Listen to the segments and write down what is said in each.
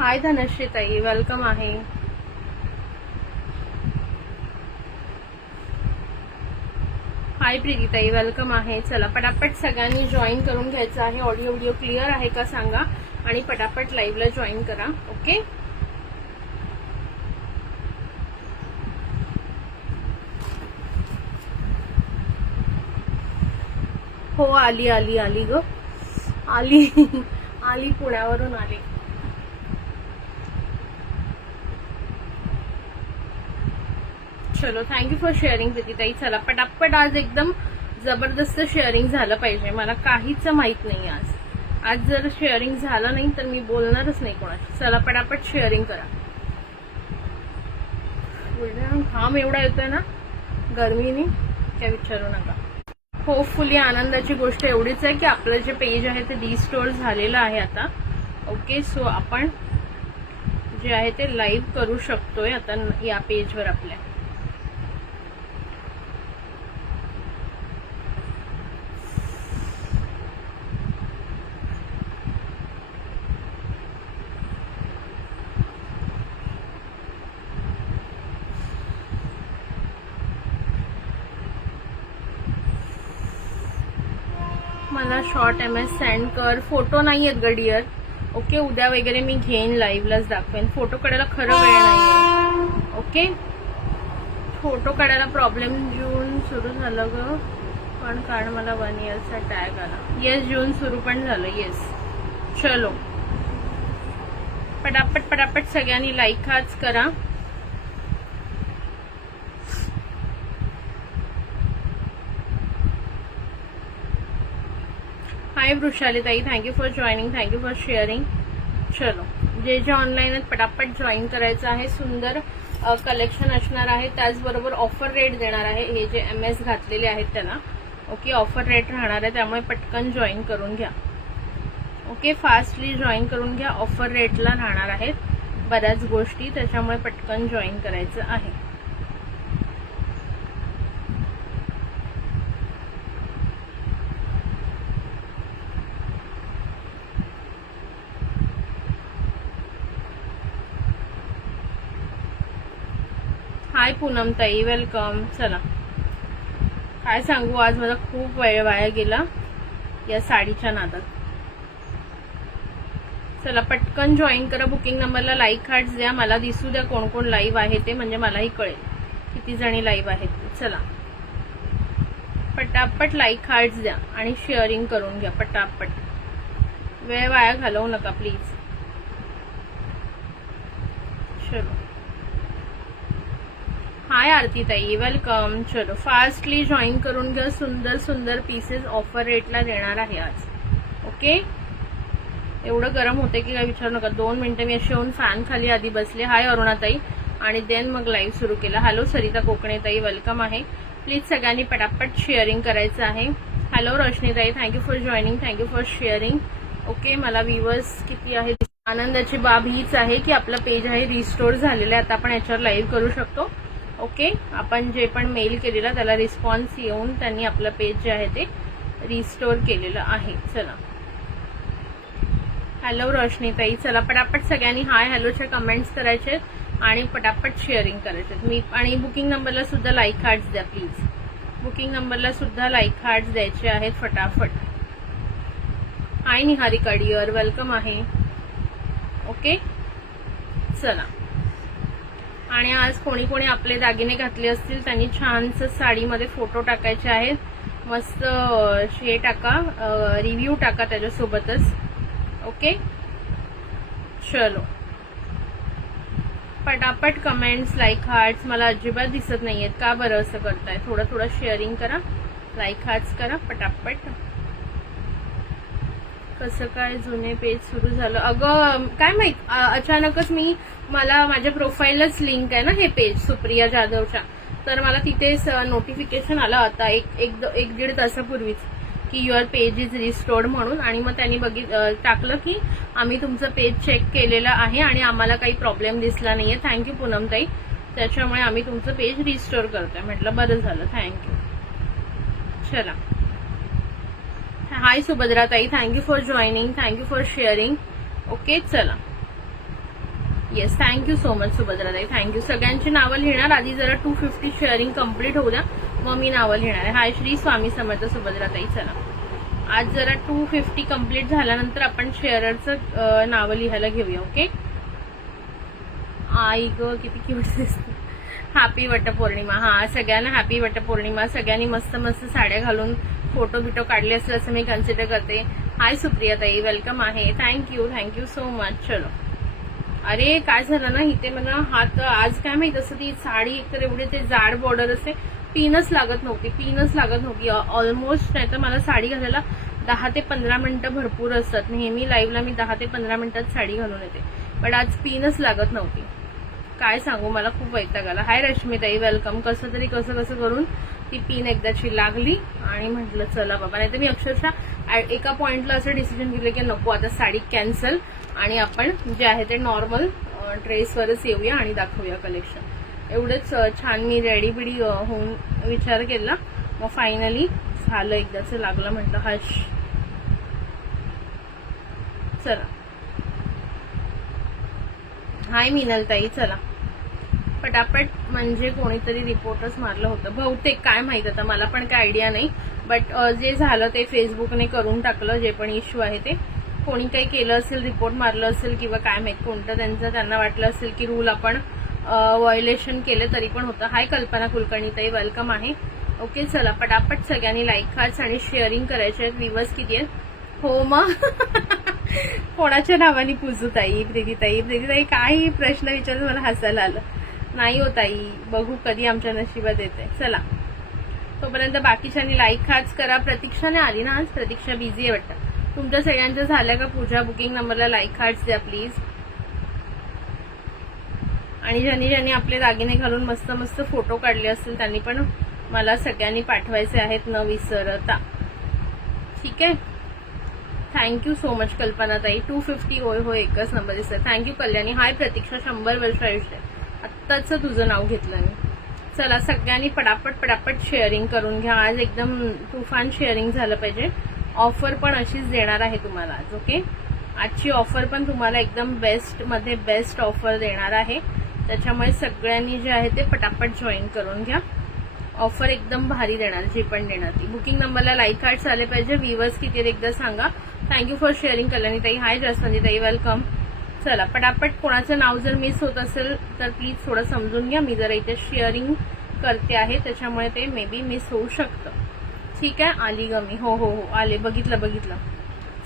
हाय धनश्री ताई, वेलकम आहे. हाय प्रीती ताई, वेलकम आहे. चला पटापट सगळ्यांनी जॉईन करून घ्यायचं आहे. ऑडिओ व्हिडिओ क्लिअर आहे का सांगा आणि पटापट लाईव्हला जॉईन करा. ओके. हो आली आली आली ग, आली आली, पुण्यावरून आली. चलो, थँक्यू फॉर शेअरिंग प्रीती ताई. चला पटापट आज एकदम जबरदस्त शेअरिंग झालं पाहिजे. मला काहीच माहित नाही आज जर शेअरिंग झालं नाही तर मी बोलणारच नाही कोणाशी. चला पटापट शेअरिंग करा. घाम एवढा येतोय ना गरमीने, काय विचारू नका. होपफुली आनंदाची गोष्ट एवढीच आहे की आपलं जे पेज आहे ते रिस्टोर झालेलं आहे आता. ओके, सो आपण जे आहे ते लाईव्ह करू शकतोय आता या पेजवर आपल्या. मला शॉर्ट MS सेंड कर. फोटो नाही आहेत ग डिअर. ओके, उद्या वगैरे मी घेईन, लाईव्हलाच दाखवेन. फोटो काढायला खरं वेळ नाहीये. ओके, फोटो काढायला प्रॉब्लेम. जून सुरू झालं ग पण कारण मला 1 इयरचा टॅग आला. येस, जून सुरू पण झालं. येस, चलो पटापट पटापट सगळ्यांनी लाईक हाच करा. हाय वृषाली ताई, thank you for joining, thank you for sharing. चलो, जे जे ऑनलाईन आहेत पटापट जॉईन करायचं आहे. सुंदर कलेक्शन असणार आहे. त्याचबरोबर ऑफर रेट देणार आहे. हे जे MS घातलेले आहेत त्याला ओके ऑफर रेट राहणार आहे. त्यामुळे पटकन जॉईन करून घ्या. ओके, फास्टली जॉईन करून घ्या. ऑफर रेटला राहणार आहेत बऱ्याच गोष्टी, त्याच्यामुळे पटकन जॉईन करायचं आहे. हाय पूनम ताई, वेलकम. चला, काय सांगू, आज माझा खूप वेळ वाया गेला या साडीच्या नादात. चला पटकन जॉईन करा. बुकिंग नंबरला लाईक हार्ट्स द्या. मला दिसू द्या कोण कोण लाईव्ह आहे ते, म्हणजे मलाही कळेल किती जणी लाईव्ह आहेत. चला पटापट लाईक हार्ट्स द्या आणि शेअरिंग करून घ्या पटापट. वेळ वाया घालवू नका प्लीज. चलो, हाय आरती ताई, वेलकम. चलो फास्टली जॉईन करून घ्या. सुंदर सुंदर पीसेस ऑफर रेटला देणार आहे आज. ओके, एवढं गरम होते की काय विचारू नका. 2 मिनिटं मी अशी येऊन फॅन खाली आधी बसले. हाय अरुणा ताई, आणि देन मग लाईव्ह सुरू केला. हॅलो सरिता कोकणे ताई, वेलकम आहे. प्लीज सगळ्यांनी पटापट शेअरिंग करायचं आहे. हॅलो रोशनी ताई, thank you for joining, thank you for sharing. Okay, मला व्ह्यूअर्स किती आहे. आनंदाची बाब हीच आहे की आपलं पेज आहे रिस्टोर झालेलं आहे. आता आपण याच्यावर लाईव्ह करू शकतो. ओके, आपण जे पण मेल केलेला त्याला रिस्पॉन्स येऊन त्यांनी आपलं पेज जे आहे ते रिस्टोर केलेलं आहे. चला, हॅलो रोशनी ताई. चला पटापट सगळ्यांनी हाय हॅलोचे कमेंट्स करायचे आणि पटापट शेअरिंग करायचे. मी आणि बुकिंग नंबरला सुद्धा लाईक हार्ट्स द्या प्लीज. बुकिंग नंबरला सुद्धा लाईक हार्ट्स द्यायचे आहेत फटाफट. हाय निहारिका डिअर, वेलकम आहे. ओके, चला. आणि आज कोणी कोणी आपले दागिने घातले असतील त्यांनी छानस साडीमध्ये फोटो टाकायचे आहेत. मस्त हे टाका, रिव्ह्यू टाका त्याच्यासोबतच. ओके, चलो पटापट कमेंट्स, लाईक हार्ट्स मला अजिबात दिसत नाहीयेत. का बरं असं करताय? थोडं थोडं शेअरिंग करा, लाईक हार्ट्स करा पटापट. कसं काय जुने पेज सुरू झालं? अगं काय माहित, अचानकच मला माझ्या प्रोफाईलच लिंक आहे ना हे पेज सुप्रिया जाधवच्या, तर मला तिथेच नोटिफिकेशन आलं आता एक 1-1.5 तासापूर्वीच की युअर पेज इज रिस्टोर्ड म्हणून. आणि मग त्यांनी टाकलं की आम्ही तुमचं पेज चेक केलेलं आहे आणि आम्हाला काही प्रॉब्लेम दिसला नाहीये. थँक्यू पूनम ताई, त्याच्यामुळे आम्ही तुमचं पेज रिस्टोर करतोय. म्हटलं बरं झालं, थँक्यू. चला, हाय सुभद्रा ताई, thank you for joining, thank you for sharing. Okay, चला येस, थँक्यू सो मच सुभद्राताई, थँक्यू. सगळ्यांची नावं लिहिणार, आधी जरा 250 शेअरिंग कम्प्लीट होऊ द्या, मग मी नावं लिहिणार आहे. हाय श्री स्वामी समर्थ सुभद्राताई. चला आज जरा 250 कम्प्लीट झाल्यानंतर आपण शेअररचं नावं लिहायला घेऊया. ओके. आई ग किती क्यूट दिसते. हॅपी वटपौर्णिमा. हा, सगळ्यांना हॅपी वटपौर्णिमा. सगळ्यांनी मस्त मस्त साड्या घालून फोटो बिटो काढले असतील असं मी कन्सिडर करते. हाय सुप्रियाताई, वेलकम आहे. Thank you so much. चलो. अरे काय झालं ना, इथे मला हात आज काय माहित असं ती साडी एकतर एवढी ते जाड बॉर्डर असते, पिनच लागत नव्हती ऑलमोस्ट. नाही तर मला साडी घालायला 10 ते 15 मिनिटं भरपूर असतात. नेहमी लाईव्हला मी 10 ते 15 मिनिटात साडी घालून येते, पण आज पिनच लागत नव्हती. काय सांगू, मला खूप वैताग आला. हाय रश्मीताई, वेलकम. कसं करून ती पिन एकदाची लागली आणि म्हटलं चला बाबा. नाही तर मी अक्षरशः एका पॉइंटला असं डिसिजन घेतलं की नको, आता साडी कॅन्सल आणि आपण जे आहे ते नॉर्मल ड्रेसवरच येऊया आणि दाखवूया कलेक्शन. एवढंच छान मी रेडी बिडी होऊन विचार केला, मग फायनली झालं, एकदाच लागलं. म्हटलं हश. चला. हाय मिनलताई. चला पटापट. म्हणजे कोणीतरी रिपोर्टच मारलं होतं बहुतेक, काय माहित, आता मला पण काय आयडिया नाही. बट जे झालं ते फेसबुकने करून टाकलं, जे पण इश्यू आहे ते. कोणी काही केलं असेल, रिपोर्ट मारलं असेल किंवा काय माहित कोणतं त्यांना वाटलं असेल की रूल आपण व्हायोलेशन केलं तरी पण होतं. हाय कल्पना कुलकर्णीताई, वेलकम आहे. ओके. चला पटापट सगळ्यांनी लाईक खास आणि शेअरिंग करायचे आहेत. व्ह्यूअर्स किती आहेत? हो मग कोणाच्या नावाने पूजू ताई? प्रीतीताई काही प्रश्न विचारून मला हसायला आलं. नाही हो ताई, बघू कधी आमच्या नशिबात येते. चला तोपर्यंत बाकीच्यांनी लाईक खाच करा. प्रतीक्षाने आली ना आज? प्रतीक्षा बिझी आहे वाटतं. तुमच्या सगळ्यांच्या झाल्या का पूजा? बुकिंग नंबरला लाईक हार्ट्स द्या प्लीज. आणि ज्यांनी आपले दागिने घालून मस्त मस्त फोटो काढले असतील त्यांनी पण मला सगळ्यांनी पाठवायचे आहेत न विसरता. ठीक आहे. Thank you so much कल्पनाताई. 250. होय एकच नंबर दिसतोय. थँक्यू कल्याणी. हाय प्रतीक्षा, 100 वर्ष आयुष्य. आत्ताच तुझं नाव घेतलं मी. चला सगळ्यांनी पटापट शेअरिंग करून घ्या. आज एकदम तुफान शेअरिंग झालं पाहिजे. ऑफर पण अशीच देणार आहे तुम्हाला आज. ओके. आजची ऑफर पण तुम्हाला एकदम बेस्ट मध्ये बेस्ट ऑफर देणार आहे, त्याच्यामुळे सगळ्यांनी जे आहे ते पटापट जॉईन करून घ्या. ऑफर एकदम भारी देणार, जी पण देणार ती. बुकिंग नंबरला लाईक कार्ड्स आले पाहिजे. व्ह्यूअर्स किती एकदा सांगा. थँक्यू फॉर शेअरिंग कल्याणीताई. हाय जसवंतीताई, वेलकम. चला पटापट. कोणाचं नाव जर मिस होत असेल तर प्लीज थोडं समजून घ्या. मी जरा इथे शेअरिंग करते आहे, त्याच्यामुळे ते मे बी मिस होऊ शकतं. ठीक आहे. आली ग मी. हो आले. बघितलं.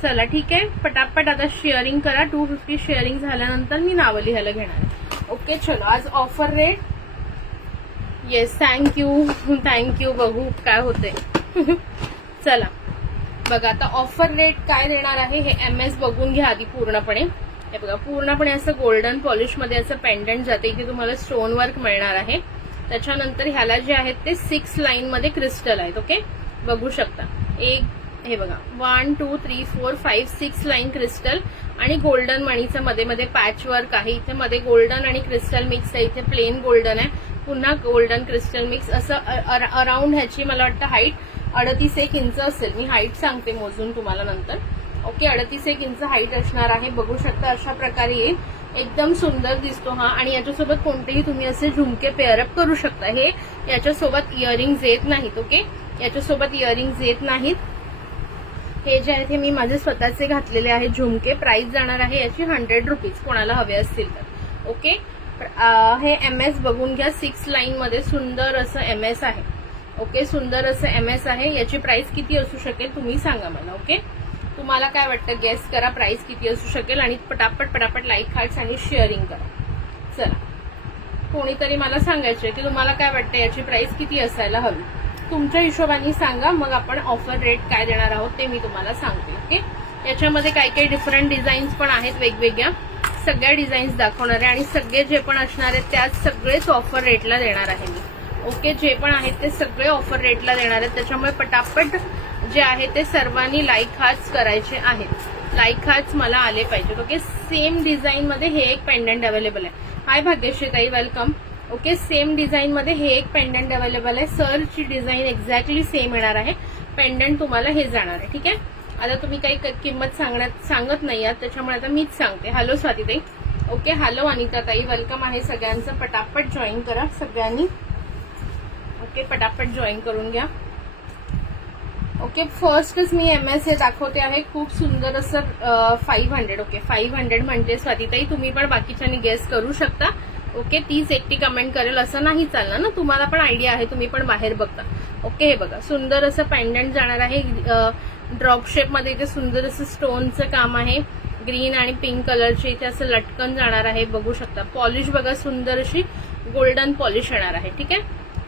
चला ठीक आहे. पटापट आता शेअरिंग करा. 250 शेअरिंग झाल्यानंतर मी नावं लिहायला घेणार. ओके. चलो आज ऑफर रेट. Yes, thank you. बघू काय होतंय. चला बघा आता ऑफर रेट काय देणार आहे हे MS बघून घ्या आधी पूर्णपणे. हे बघा पूर्णपणे असं गोल्डन पॉलिश मध्ये असं पेंडंट जाते. इथे तुम्हाला स्टोन वर्क मिळणार आहे. त्याच्यानंतर ह्याला जे आहेत ते 6 लाईन मध्ये क्रिस्टल आहेत. ओके. बघू शकता. हे बघा 1 2 3 4 5 6 लाईन क्रिस्टल आणि गोल्डन मणीचं मध्ये पॅच वर्क आहे. इथे मध्ये गोल्डन आणि क्रिस्टल मिक्स आहे. इथे प्लेन गोल्डन आहे, पुन्हा गोल्डन क्रिस्टल मिक्स. असं अराउंड ह्याची मला वाटतं हाईट 38 इंच असेल. मी हाईट सांगते मोजून तुम्हाला नंतर. ओके. 38 इंच हाईट असणार आहे. बघू शकता अशा प्रकारे येईल. एकदम सुंदर दिसतो हा. आणि याच्यासोबत कोणतेही तुम्ही असे झुमके पेअरअप करू शकता. हे याच्यासोबत इयरिंग्ज येत नाहीत. ओके. याच्यासोबत इयरिंग्ज येत नाहीत. हे जे आहे ते मी माझे स्वतःचे घातलेले आहे झुमके. प्राइस जाणार आहे याची 100 रुपीज, कोणाला हवे असतील तर. ओके. हे MS बघून घ्या. 6 लाईन मध्ये सुंदर असं MS आहे. ओके. सुंदर असं MS आहे. याची प्राइस किती असू शकेल तुम्ही सांगा मला. ओके. तुम्हाला काय वाटतं, गेस करा प्राइस किती असू शकेल आणि पटापट लाईक हार्ट्स आणि शेअरिंग करा. चला कोणीतरी मला सांगायचे की तुम्हाला काय वाटतं याची प्राइस किती असायला हवी. तुमच्या हिशोबाने सांगा, मग आपण ऑफर रेट काय देणार आहोत ते मी तुम्हाला सांगते. ओके. याच्यामध्ये काही डिफरंट डिझाईन्स पण आहेत वेगवेगळ्या. सगळ्या डिझाईन्स दाखवणार आहे आणि सगळे जे पण असणार आहेत त्या सगळेच ऑफर रेटला देणार आहे मी. ओके. जे पण आहेत ते सगळे ऑफर रेटला देणार आहेत, त्याच्यामुळे पटापट जे आहे ते सर्वांनी लाईक हाच करायचे आहेत. लाईक हाच मला आले पाहिजेत. ओके. सेम डिझाईन मध्ये हे एक पेंडंट अवेलेबल आहे. हाय भाग्यश्रीताई, वेलकम. ओके. सेम डिझाईन मध्ये हे एक पेंडंट अवेलेबल आहे. सरची डिझाईन एक्झॅक्टली सेम येणार आहे. पेंडंट तुम्हाला हे जाणार आहे. ठीक आहे. आता तुम्ही काही किंमत सांगत नाही आहात, त्याच्यामुळे आता मीच सांगते. हॅलो स्वातीताई, ओके, हॅलो अनिता ताई, वेलकम आहे सगळ्यांचं. पटापट जॉईन करा सगळ्यांनी. ओके, पटापट जॉईन करून घ्या. ओके, फर्स्टच मी MS हे दाखवते आहे. खूप सुंदर असं 500. ओके, 500 म्हणते स्वातीताई. तुम्ही पण बाकीच्यांनी गेस करू शकता. ओके, तीच एकटी कमेंट करेल असं नाही चालणार ना, तुम्हाला पण आयडिया आहे, तुम्ही पण बाहेर बघता. ओके, हे बघा सुंदर असं पेंडंट जाणार आहे. ड्रॉप शेप मध्ये इथे सुंदर असं स्टोनचं काम आहे. ग्रीन आणि पिंक कलरचे इथे असं लटकन जाणार आहे, बघू शकता. पॉलिश बघा, सुंदर अशी गोल्डन पॉलिश येणार आहे. ठीक आहे,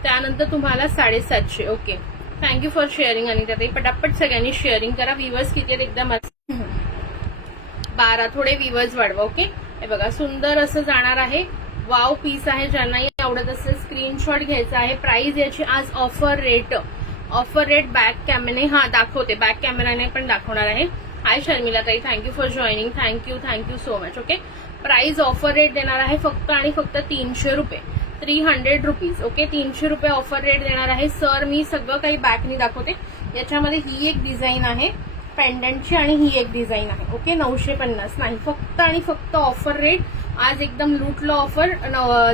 त्यानंतर तुम्हाला 750. Okay, thank you for sharing Anita ताई. पटापट सगळ्यांनी शेअरिंग करा. व्ह्यूअर्स किती आहेत एकदम 12. थोडे व्ह्यूअर्स वाढवा. ओके, हे बघा सुंदर असं जाणार आहे. वाव पीस आहे. ज्यांनाही आवडत असेल स्क्रीनशॉट घ्यायचा आहे. प्राइस याची आज ऑफर रेट बॅक कॅमेराने दाखवते, बॅक कॅमेराने पण दाखवणार आहे. हाय शर्मिला ताई, thank you for joining. Thank you so much. Okay, price offer rate देणार आहे फक्त आणि फक्त 300 रुपये, 300 रुपीज. ओके, 300 रुपये ऑफर रेट देणार आहे. सर मी सगळं काही बॅकनी दाखवते. याच्यामध्ये ही एक डिझाईन आहे पेंडंटची आणि ही एक डिझाईन आहे. ओके, 950 नाही, फक्त आणि फक्त ऑफर रेट. आज एकदम लूटलो ऑफर.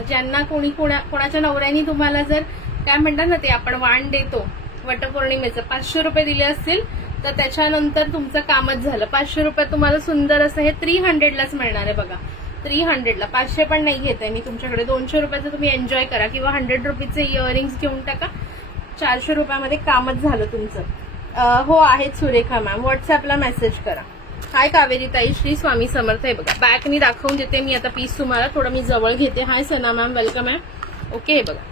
ज्यांना कोणाच्या नवऱ्यानी तुम्हाला जर काय म्हणतात ना, ते आपण वाण देतो वटपौर्णिमेचं, 500 रुपये दिले असतील तर त्याच्यानंतर तुमचं कामच झालं. 500 रुपये तुम्हाला सुंदर असं हे 300लाच मिळणार आहे. बघा 300ला, 500 पण नाही घेत आहे मी तुमच्याकडे. 200 रुपयाचं तुम्ही एन्जॉय करा किंवा 100 रुपीचे इयरिंग्स घेऊन टाका. 400 रुपयामध्ये कामच झालं तुमचं. हो आहेत सुरेखा मॅम, व्हॉट्सअपला मेसेज करा. हाय कावेरी ताई, श्री स्वामी समर्थ. आहे बघा बॅकनी दाखवून देते मी आता पीस तुम्हाला. थोडं मी जवळ घेते. हाय सना मॅम, वेलकम मॅम. ओके, हे बघा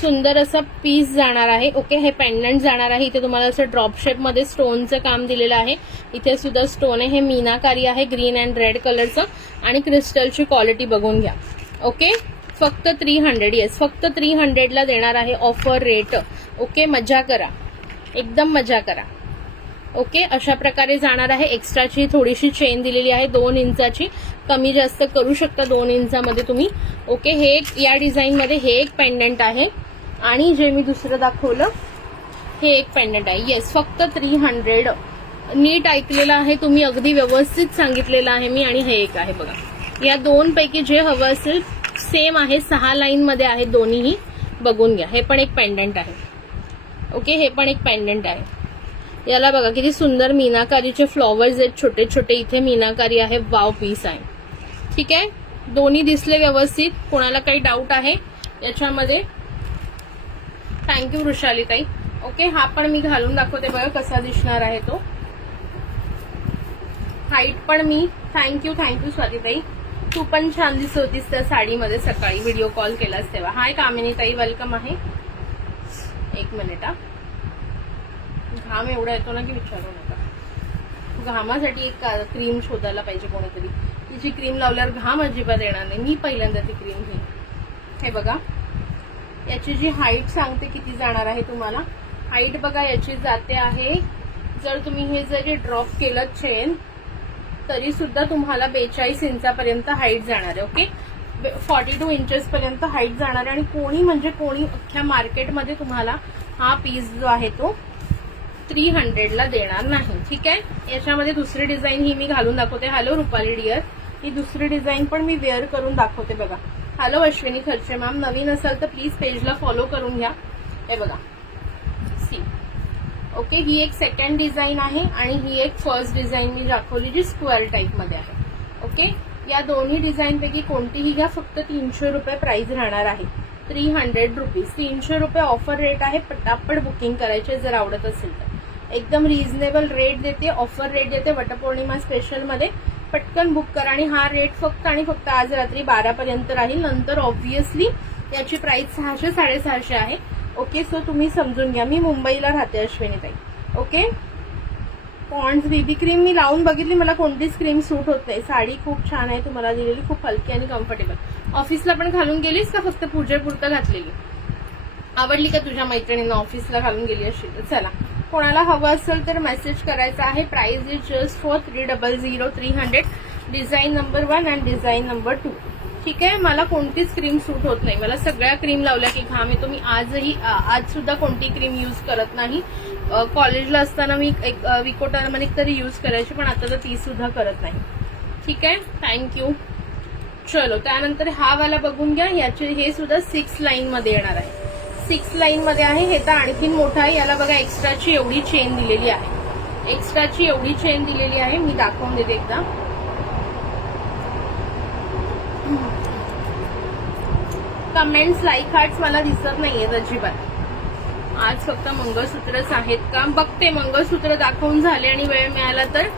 सुंदर असं पीस जाणार आहे. ओके, हे पेंडंट जाणार आहे. इथे तुम्हाला असं ड्रॉप शेप मध्ये स्टोनचं काम दिलेलं आहे. इथे सुद्धा स्टोन आहे. हे मीनाकारी आहे ग्रीन अँड रेड कलरचं आणि क्रिस्टलची क्वालिटी बघून घ्या. ओके, फक्त 300. येस, फक्त 300ला देणार आहे ऑफर रेट. ओके, मजा करा, एकदम मजा करा. ओके, अशा प्रकारे जाणार आहे. एक्स्ट्राची थोडीशी चेन दिलेली आहे 2 इंचाची, कमी जास्त करू शकता 2 इंचामध्ये तुम्ही. ओके, हे या डिझाईन मध्ये हे एक पेंडंट आहे आणि जे मी दुसरं दाखवलं हे एक पेंडंट आहे. येस, फक्त 300. नीट ऐकलेलं आहे तुम्ही, अगदी व्यवस्थित सांगितलेलं आहे मी. आणि हे एक आहे बघा, या 2 पैकी जे हवं असेल सेम आहे. 6 लाईन मध्ये आहे दोन्हीही, बघून घ्या. हे पण एक पेंडंट आहे. ओके, हे पण एक पेंडंट आहे. याला बघा किती सुंदर मीनाकारीचे फ्लॉवर्स आहेत, छोटे छोटे इथे मीनाकारी आहे. वाव पीस आहे. ठीक आहे, दोन्ही दिसले व्यवस्थित. कोणाला काही डाऊट आहे याच्यामध्ये? थँक्यू वृषाली ताई. ओके, हा पण मी घालून दाखवते बघा कसा दिसणार आहे तो. हाईट पण मी थँक्यू स्वाती ताई. तू पण छान दिसत होतीस त्या साडीमध्ये सकाळी व्हिडिओ कॉल केलास तेव्हा. हाय कामिनी ताई, वेलकम आहे. एक मिनिट हा, घाम एवढा येतो ना की विचारू नका. घामासाठी एक क्रीम शोधायला पाहिजे कोणीतरी. तिची क्रीम लावल्यावर घाम अजिबात येणार नाही. मी पहिल्यांदा ती क्रीम घेईन. हे बघा, याची जी हाईट सांगते किती जाणार आहे तुम्हाला. हाईट बघा याची जाते आहे, जर तुम्ही हे जरी ड्रॉप केलं चेन तरी सुद्धा तुम्हाला 42 इंचापर्यंत हाईट जाणार आहे. ओके, 42 इंचेस पर्यंत हाईट जाणार आहे. आणि कोणी म्हणजे कोणी अख्ख्या मार्केटमध्ये तुम्हाला हा पीस जो आहे तो 300ला देणार नाही. ठीक आहे, याच्यामध्ये दुसरी डिझाईन ही मी घालून दाखवते. हॅलो रुपाली डिअर, ही दुसरी डिझाईन पण मी वेअर करून दाखवते बघा. हॅलो अश्विनी खर्चे मॅम, नवीन असाल तर प्लीज पेजला फॉलो करून घ्या. हे बघा सी. ओके, ही एक सेकंड डिझाईन आहे आणि ही एक फर्स्ट डिझाईन मी दाखवली जी स्क्वेअर टाईप मध्ये आहे. ओके, या दोन्ही डिझाईन पैकी कोणतीही घ्या, फक्त 300 रुपये प्राइस राहणार आहे. 300 रुपीज, 300 रुपये ऑफर रेट आहे. पटापट बुकिंग करायचे जर आवडत असेल तर. एकदम रिझनेबल रेट देते, ऑफर रेट देते वटपौर्णिमा स्पेशल मध्ये. पटकन बुक करा. आणि हा रेट फक्त आणि फक्त आज रात्री 12 पर्यंत राहील. नंतर ऑब्व्हियसली याची प्राइस 600 650 आहे. ओके, सो तुम्ही समजून घ्या. मी मुंबईला राहते अश्विनी ताई. ओके, पॉन्ड्स बेबी क्रीम मी लावून बघितली, मला कोणतीच क्रीम सूट होत नाही. साडी खूप छान आहे तुम्हाला दिलेली, खूप हलकी आणि कम्फर्टेबल. ऑफिसला पण घालून गेलीस का फक्त पूजेपुरतं घातलेली? आवडली का तुझ्या मैत्रिणींना ऑफिसला घालून गेली असेल तर? चला, कोणाला हवं असेल तर मेसेज करायचा आहे. Price is just for 300, 300. Design number 1 and design number 2. ठीक आहे, मला कोणतीच क्रीम सूट होत नाही. मला सगळ्या क्रीम लावल्या की घाम येतो. मी आज सुद्धा कोणती क्रीम यूज करत नाही. कॉलेजला असताना मी एक विकोटामध्ये तरी यूज करायची, पण आता तर ती सुद्धा करत नाही. ठीक आहे, थँक्यू. चलो त्यानंतर हा वाला बघून घ्या. याचे हे सुद्धा 6 लाईन मध्ये येणार आहे. 6 लाईन मध्ये आहे. हे तर आणखीन मोठं आहे. याला बघा एक्स्ट्राची एवढी चेन दिलेली आहे. एक्स्ट्राची एवढी चेन दिलेली आहे. मी दाखवून देते एकदा. कमेंट्स, लाईक, हार्ट्स मला दिसत नाहीयेत अजिबात. आज फक्त मंगळसूत्रच आहेत का बघते. मंगळसूत्र दाखवून झाले आणि वेळ मिळाला तर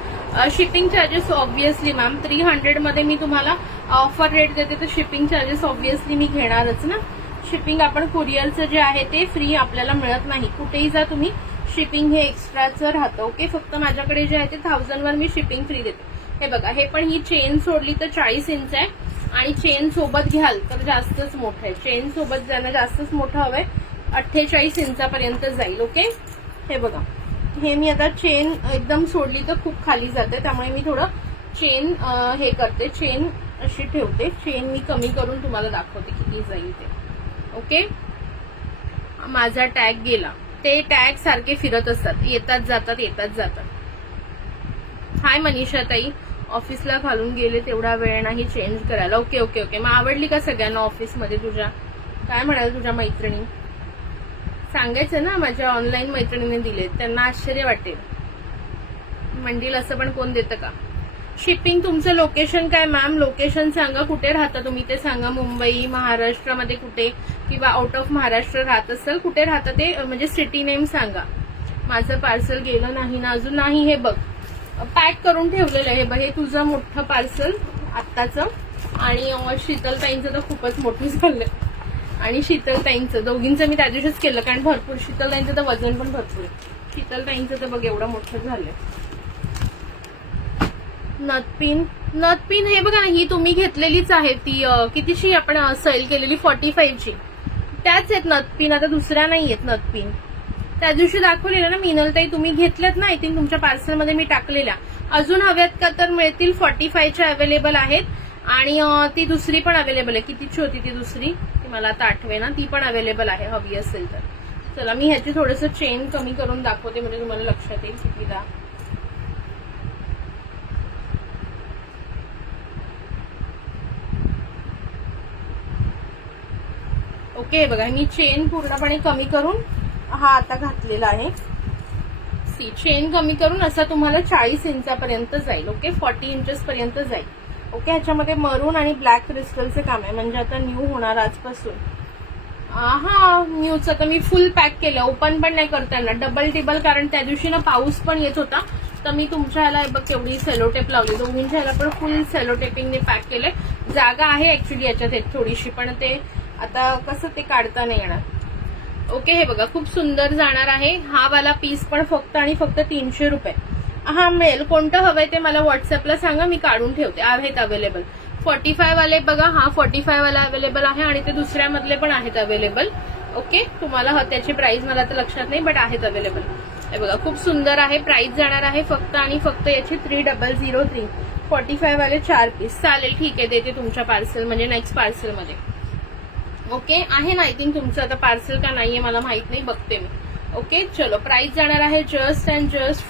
शिपिंग चार्जेस ऑब्व्हियसली मॅम 300 मध्ये मी तुम्हाला ऑफर रेट देते, तर शिपिंग चार्जेस ऑब्व्हियसली मी घेणारच ना. शिपिंग आपण कुरिअरचं जे आहे ते फ्री आपल्याला मिळत नाही. कुठेही जा तुम्ही, शिपिंग हे एक्स्ट्राचं राहतं. ओके, फक्त माझ्याकडे जे आहे ते 1000 वर मी शिपिंग फ्री देते. हे बघा, हे पण ही चेन सोडली तर 40 इंच आहे आणि चेन सोबत घ्याल तर जास्तच मोठं आहे. चेन सोबत ज्यांना जास्तच मोठं हवंय 48 इंचापर्यंत जाईल. ओके, हे बघा, हे मी आता चेन एकदम सोडली तर खूप खाली जाते, त्यामुळे मी थोडं चेन हे करते, चेन अशी ठेवते. चेन मी कमी करून तुम्हाला दाखवते किती जाईल ते. ओके, माझा टॅग गेला. ते टॅग सारखे फिरत असतात, येतात जातात येतात जातात. हाय मनीषा ताई, ऑफिसला घालून गेले तेवढा वेळ नाही चेंज करायला. ओके ओके ओके, मग आवडली का सगळ्यांना ऑफिसमध्ये तुझ्या? काय म्हणाल तुझ्या मैत्रिणी? सांगायचं ना, माझ्या ऑनलाईन मैत्रिणीने दिले, त्यांना आश्चर्य वाटेल. म्हणतील असं पण कोण देतं का? शिपिंग तुमचं लोकेशन काय मॅम? लोकेशन सांगा, कुठे राहता तुम्ही ते सांगा. मुंबई, महाराष्ट्रामध्ये कुठे, किंवा आउट ऑफ महाराष्ट्र राहत असेल, कुठे राहता ते म्हणजे सिटी नेम सांगा. माझं पार्सल गेलं नाही ना अजून? नाही, हे बघ पॅक करून ठेवलेलं आहे. बघ, हे तुझं मोठं पार्सल आत्ताचं, आणि शीतलताईंचं तर खूपच मोठं झालंय, आणि शीतलताईंचं दोघींचं मी त्या दिवशीच केलं, कारण भरपूर शीतलताईंचं तर वजन पण भरपूर आहे. शीतलताईंचं तर बघ एवढं मोठं झालंय. नथपिन हे बघा, ही तुम्ही घेतलेलीच आहे. ती कितीची आपण सेल केलेली 45 ची, त्याच आहेत नथपिन. आता दुसऱ्या नाही आहेत नथपिन. त्या दिवशी दाखवलेलं ना मीनलताई, तुम्ही घेतल्यात ना, आय थिंक तुमच्या पार्सलमध्ये मी टाकलेल्या. अजून हव्यात का तर मिळतील. 45 च्या अवेलेबल आहेत, आणि ती दुसरी पण अवेलेबल आहे. कितीची होती ती दुसरी, ती मला आता आठवे ना, ती पण अवेलेबल आहे हवी असेल तर. चला, मी ह्याची थोडंसं चेन कमी करून दाखवते, म्हणजे तुम्हाला लक्षात येईल कितीला. ओके, बघा, मी चेन पूर्णपणे कमी करून हा आता घातलेला आहे. सी चेन कमी करून असा तुम्हाला 40 इंचापर्यंत जाईल. ओके, 40 इंचेस पर्यंत जाईल. ओके, ह्याच्यामध्ये मरून आणि ब्लॅक क्रिस्टलचे काम आहे, म्हणजे आता न्यू होणार आजपासून. हा, न्यूचं तर मी फुल पॅक केलं, ओपन पण नाही करता येणार, डबल टेबल, कारण त्या दिवशी ना पाऊस पण येत होता. तर मी तुमच्या ह्याला बघ तेवढी सेलोटेप लावली, दोघींच्या ह्याला पण फुल सेलोटेपिंगने पॅक केलंय. जागा आहे ऍक्च्युली याच्यात थोडीशी, पण ते आता कसं ते काढता नाही येणार. ओके, हे बघा खूप सुंदर जाणार आहे. हा वाला पीस पण फक्त आणि फक्त 300 रुपये. हा मिळेल. कोणतं हवंय ते मला व्हॉट्सअपला सांगा, मी काढून ठेवते. आहेत अवेलेबल 45 वाले. बघा, हा 45 वाला अवेलेबल आहे, आणि ते दुसऱ्यामधले पण आहेत अवेलेबल. ओके, तुम्हाला त्याची प्राइस मला तर लक्षात नाही, बट आहेत अवेलेबल. हे बघा खूप सुंदर आहे. प्राइस जाणार आहे फक्त आणि फक्त याची 3003. 45 वाले 4 पीस. चालेल, ठीक आहे, देते तुमच्या पार्सल म्हणजे नेक्स्ट पार्सलमध्ये. ओके, आहे ना आय थिंक तुमचं आता पार्सल का नाहीये मला माहित नाही, बघते मी. ओके, चलो, प्राइस जाणार आहे जस्ट अँड जस्ट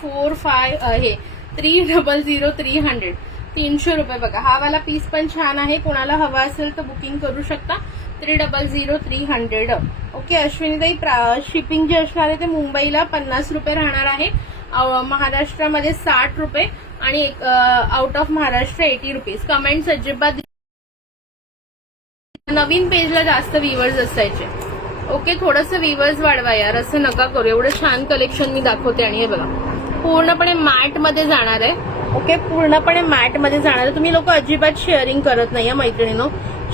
3000300. 300 रुपये. बघा, हा वाला पीस पण छान आहे. कोणाला हवा असेल तर बुकिंग करू शकता. 3000300. ओके, अश्विनीताई, शिपिंग जे असणार आहे ते मुंबईला 50 रुपये राहणार आहे, महाराष्ट्रामध्ये 60 रुपये, आणि out of Maharashtra 80 rupees. Comments अजिबात, नवीन पेजला जास्त व्ह्यूअर्स असायचे. ओके, थोडंसं व्ह्यूअर्स वाढवा यार, असं नका करू. एवढं छान कलेक्शन मी दाखवते, आणि हे बघा पूर्णपणे मॅट मध्ये जाणार आहे. ओके, पूर्णपणे मॅट मध्ये जाणार आहे. तुम्ही लोक अजिबात शेअरिंग करत नाही मैत्रिणीनो.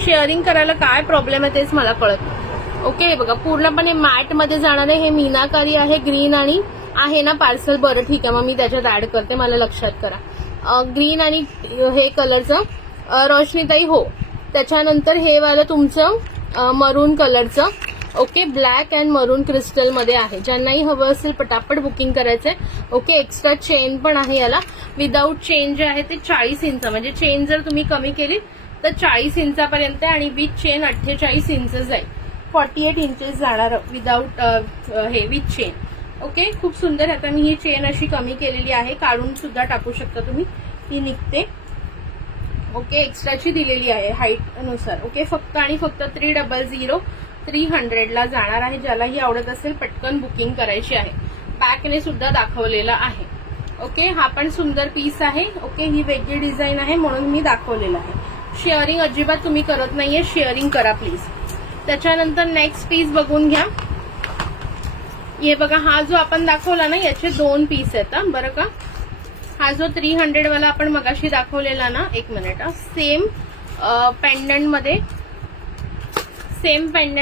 शेअरिंग करायला काय प्रॉब्लेम आहे तेच मला कळत. ओके, हे बघा पूर्णपणे मॅट मध्ये जाणार आहे. हे मीनाकारी आहे, ग्रीन, आणि आहे ना पार्सल. बरं ठीक आहे, मग मी त्याच्यात ऍड करते, मला लक्षात करा. ग्रीन आणि हे कलरचं. रोशनीताई, हो. त्याच्यानंतर हे वाला तुमचं मरून कलरचं. ओके, ब्लॅक अँड मरून क्रिस्टल मध्ये आहे. ज्यांनाही हवं असेल पटापट बुकिंग करायचंय. ओके, एक्स्ट्रा चेन पण आहे याला. विदाऊट चेन जे आहे ते 40 इंच, म्हणजे चेन जर तुम्ही कमी केली तर 40 इंचापर्यंत, आणि विथ चेन 48 इंच जाईल. 48 इंचेस जाणार विदाऊट हे विथ चेन. ओके, खूप सुंदर. आता मी ही चेन अशी कमी केलेली आहे, काढून सुद्धा टाकू शकता तुम्ही, ती निघते. ओके, एक्स्ट्राची दिलेली आहे हाईट नुसार. ओके, फक्त आणि फक्त 300 300 ला जाणार आहे. ज्यालाही आवडत असेल पटकन बुकिंग करायची आहे. बॅकने सुद्धा दाखवलेला आहे. ओके, हा पण सुंदर पीस आहे. ओके, ही वेगळी डिझाईन आहे म्हणून मी दाखवलेलं आहे. शेअरिंग अजिबात तुम्ही करत नाहीये, शेअरिंग करा प्लीज. त्याच्यानंतर नेक्स्ट पीस बघून घ्या. हे बघा, हा जो आपण दाखवला ना याचे 2 पीस आहेत बरं का. हा जो 300 वाला आपण मगाशी दाखवलेला ना, एक मिनिट, सेम पेंडंट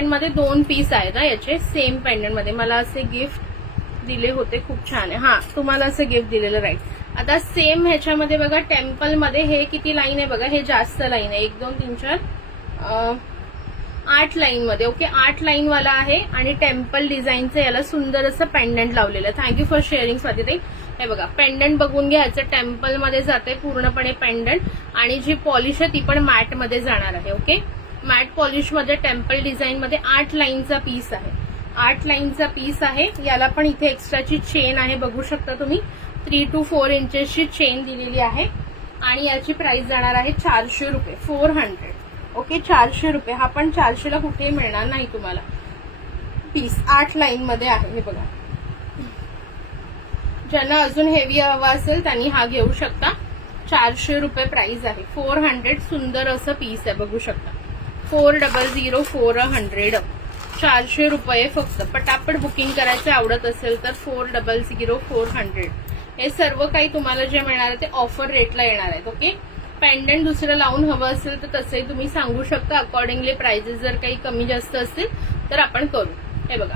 मध्ये 2 पीस आहेत ना याचे. सेम पेंडंट मध्ये मला असे गिफ्ट दिले होते, खूप छान आहे. हा, तुम्हाला असं गिफ्ट दिलेलं, राईट. आता सेम ह्याच्यामध्ये बघा, टेम्पल मध्ये हे किती लाईन आहे बघा, हे जास्त लाईन आहे. 1 2 3 4 8 लाईन मध्ये. ओके, 8 लाईन वाला आहे आणि टेम्पल डिझाईनचं याला सुंदर असं पेंडंट लावलेलं आहे. थँक्यू फॉर शेअरिंग स्वातीताई. हे बघा, पेंडंट बघून घ्या, ह्याचं टेम्पल मध्ये जाते पूर्णपणे पेंडंट आणि जी पॉलिश आहे ती पण मॅट मध्ये जाणार आहे. ओके, मॅट पॉलिश मध्ये टेम्पल डिझाईन मध्ये 8 लाईनचा पीस आहे. 8 लाईनचा पीस आहे. याला पण इथे एक्स्ट्राची चेन आहे, बघू शकता तुम्ही. 3 to 4 इंचेसची चेन दिलेली आहे आणि याची प्राइस जाणार आहे 400 रुपये. 400. ओके, 400 रुपये. हा पण 400 ला कुठेही मिळणार नाही तुम्हाला पीस. 8 लाईन मध्ये आहे. हे बघा, ज्यांना अजून हेवी हवा असेल त्यांनी हा घेऊ शकता. 400 रुपये प्राइस आहे. 400. सुंदर असं पीस आहे, बघू शकता. 400 400 400 रुपये फक्त. पटापट बुकिंग करायचे आवडत असेल तर 400 400. हे सर्व काही तुम्हाला जे मिळणार आहे ते ऑफर रेटला येणार आहेत. ओके, पेंडंट दुसरं लावून हवं असेल तर तसंही तुम्ही सांगू शकता. अकॉर्डिंगली प्राइजेस जर काही कमी जास्त असतील तर आपण करू. हे बघा,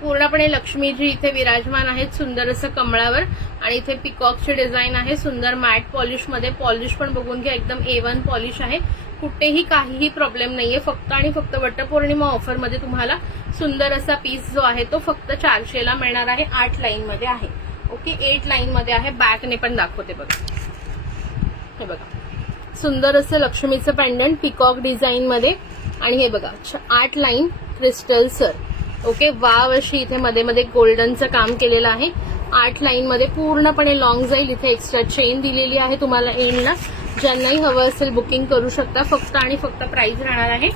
पूर्णपणे लक्ष्मीजी इथे विराजमान आहेत सुंदर असं कमळावर आणि इथे पिकॉकची डिझाईन आहे. सुंदर मॅट पॉलिश मध्ये. पॉलिश पण बघून घ्या, एकदम A1 पॉलिश आहे. कुठेही काहीही प्रॉब्लेम नाहीये. फक्त आणि फक्त वटपौर्णिमा ऑफर मध्ये तुम्हाला सुंदर असा पीस जो आहे तो फक्त 400 ला मिळणार आहे. 8 लाईन मध्ये आहे. ओके, 8 लाईन मध्ये आहे. बॅकने पण दाखवते बघा. हे बघा, सुंदर असं लक्ष्मीचं पेंडंट पिकॉक डिझाईन मध्ये आणि हे बघा 8 line crystal sir. Okay, wow अशी इथे मध्ये मध्ये गोल्डनचं काम केलेलं आहे. 8 लाईन मध्ये पूर्णपणे लॉंग जाईल. इथे एक्स्ट्रा चेन दिलेली आहे तुम्हाला एंडला. ज्यांनाही हवं असेल बुकिंग करू शकता. फक्त आणि फक्त प्राइस राहणार आहे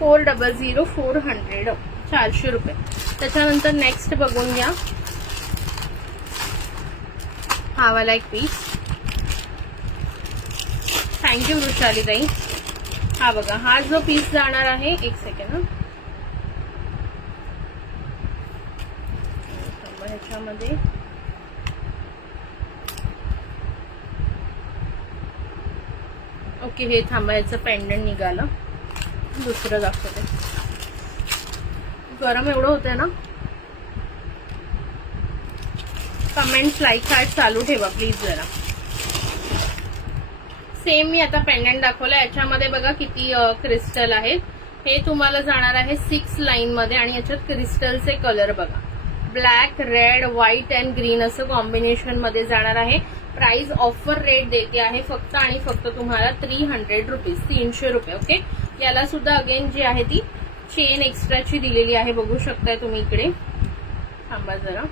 400 400. 400 रुपये. त्याच्यानंतर नेक्स्ट बघून घ्या, हा वाला एक पीस. थँक्यू वृषालीताई. हा बघा, हा जो पीस जाणार आहे, एक सेकंड, ह्याच्यामध्ये ओके, हे थांबा, ह्याचं पेंडंट निघालं. दुसरं दाखवते. गरम एवढं होतंय ना. कमेंट्स, लाईक, हार्ट चालू ठेवा प्लीज जरा. सेम मी आता पेंडंट दाखवलं. याच्यामध्ये बघा किती क्रिस्टल आहेत. हे तुम्हाला जाणार आहे 6 लाईन मध्ये आणि याच्यात क्रिस्टलचे कलर बघा, black, red, white and green असं कॉम्बिनेशन मध्ये जाणार आहे. प्राइस ऑफर रेट देते आहे फक्त आणि फक्त तुम्हाला 300 रुपीज. 300 रुपये. ओके, याला सुद्धा अगेन जी आहे ती चेन एक्स्ट्राची दिलेली आहे, बघू शकताय तुम्ही इकडे. थांबा जरा,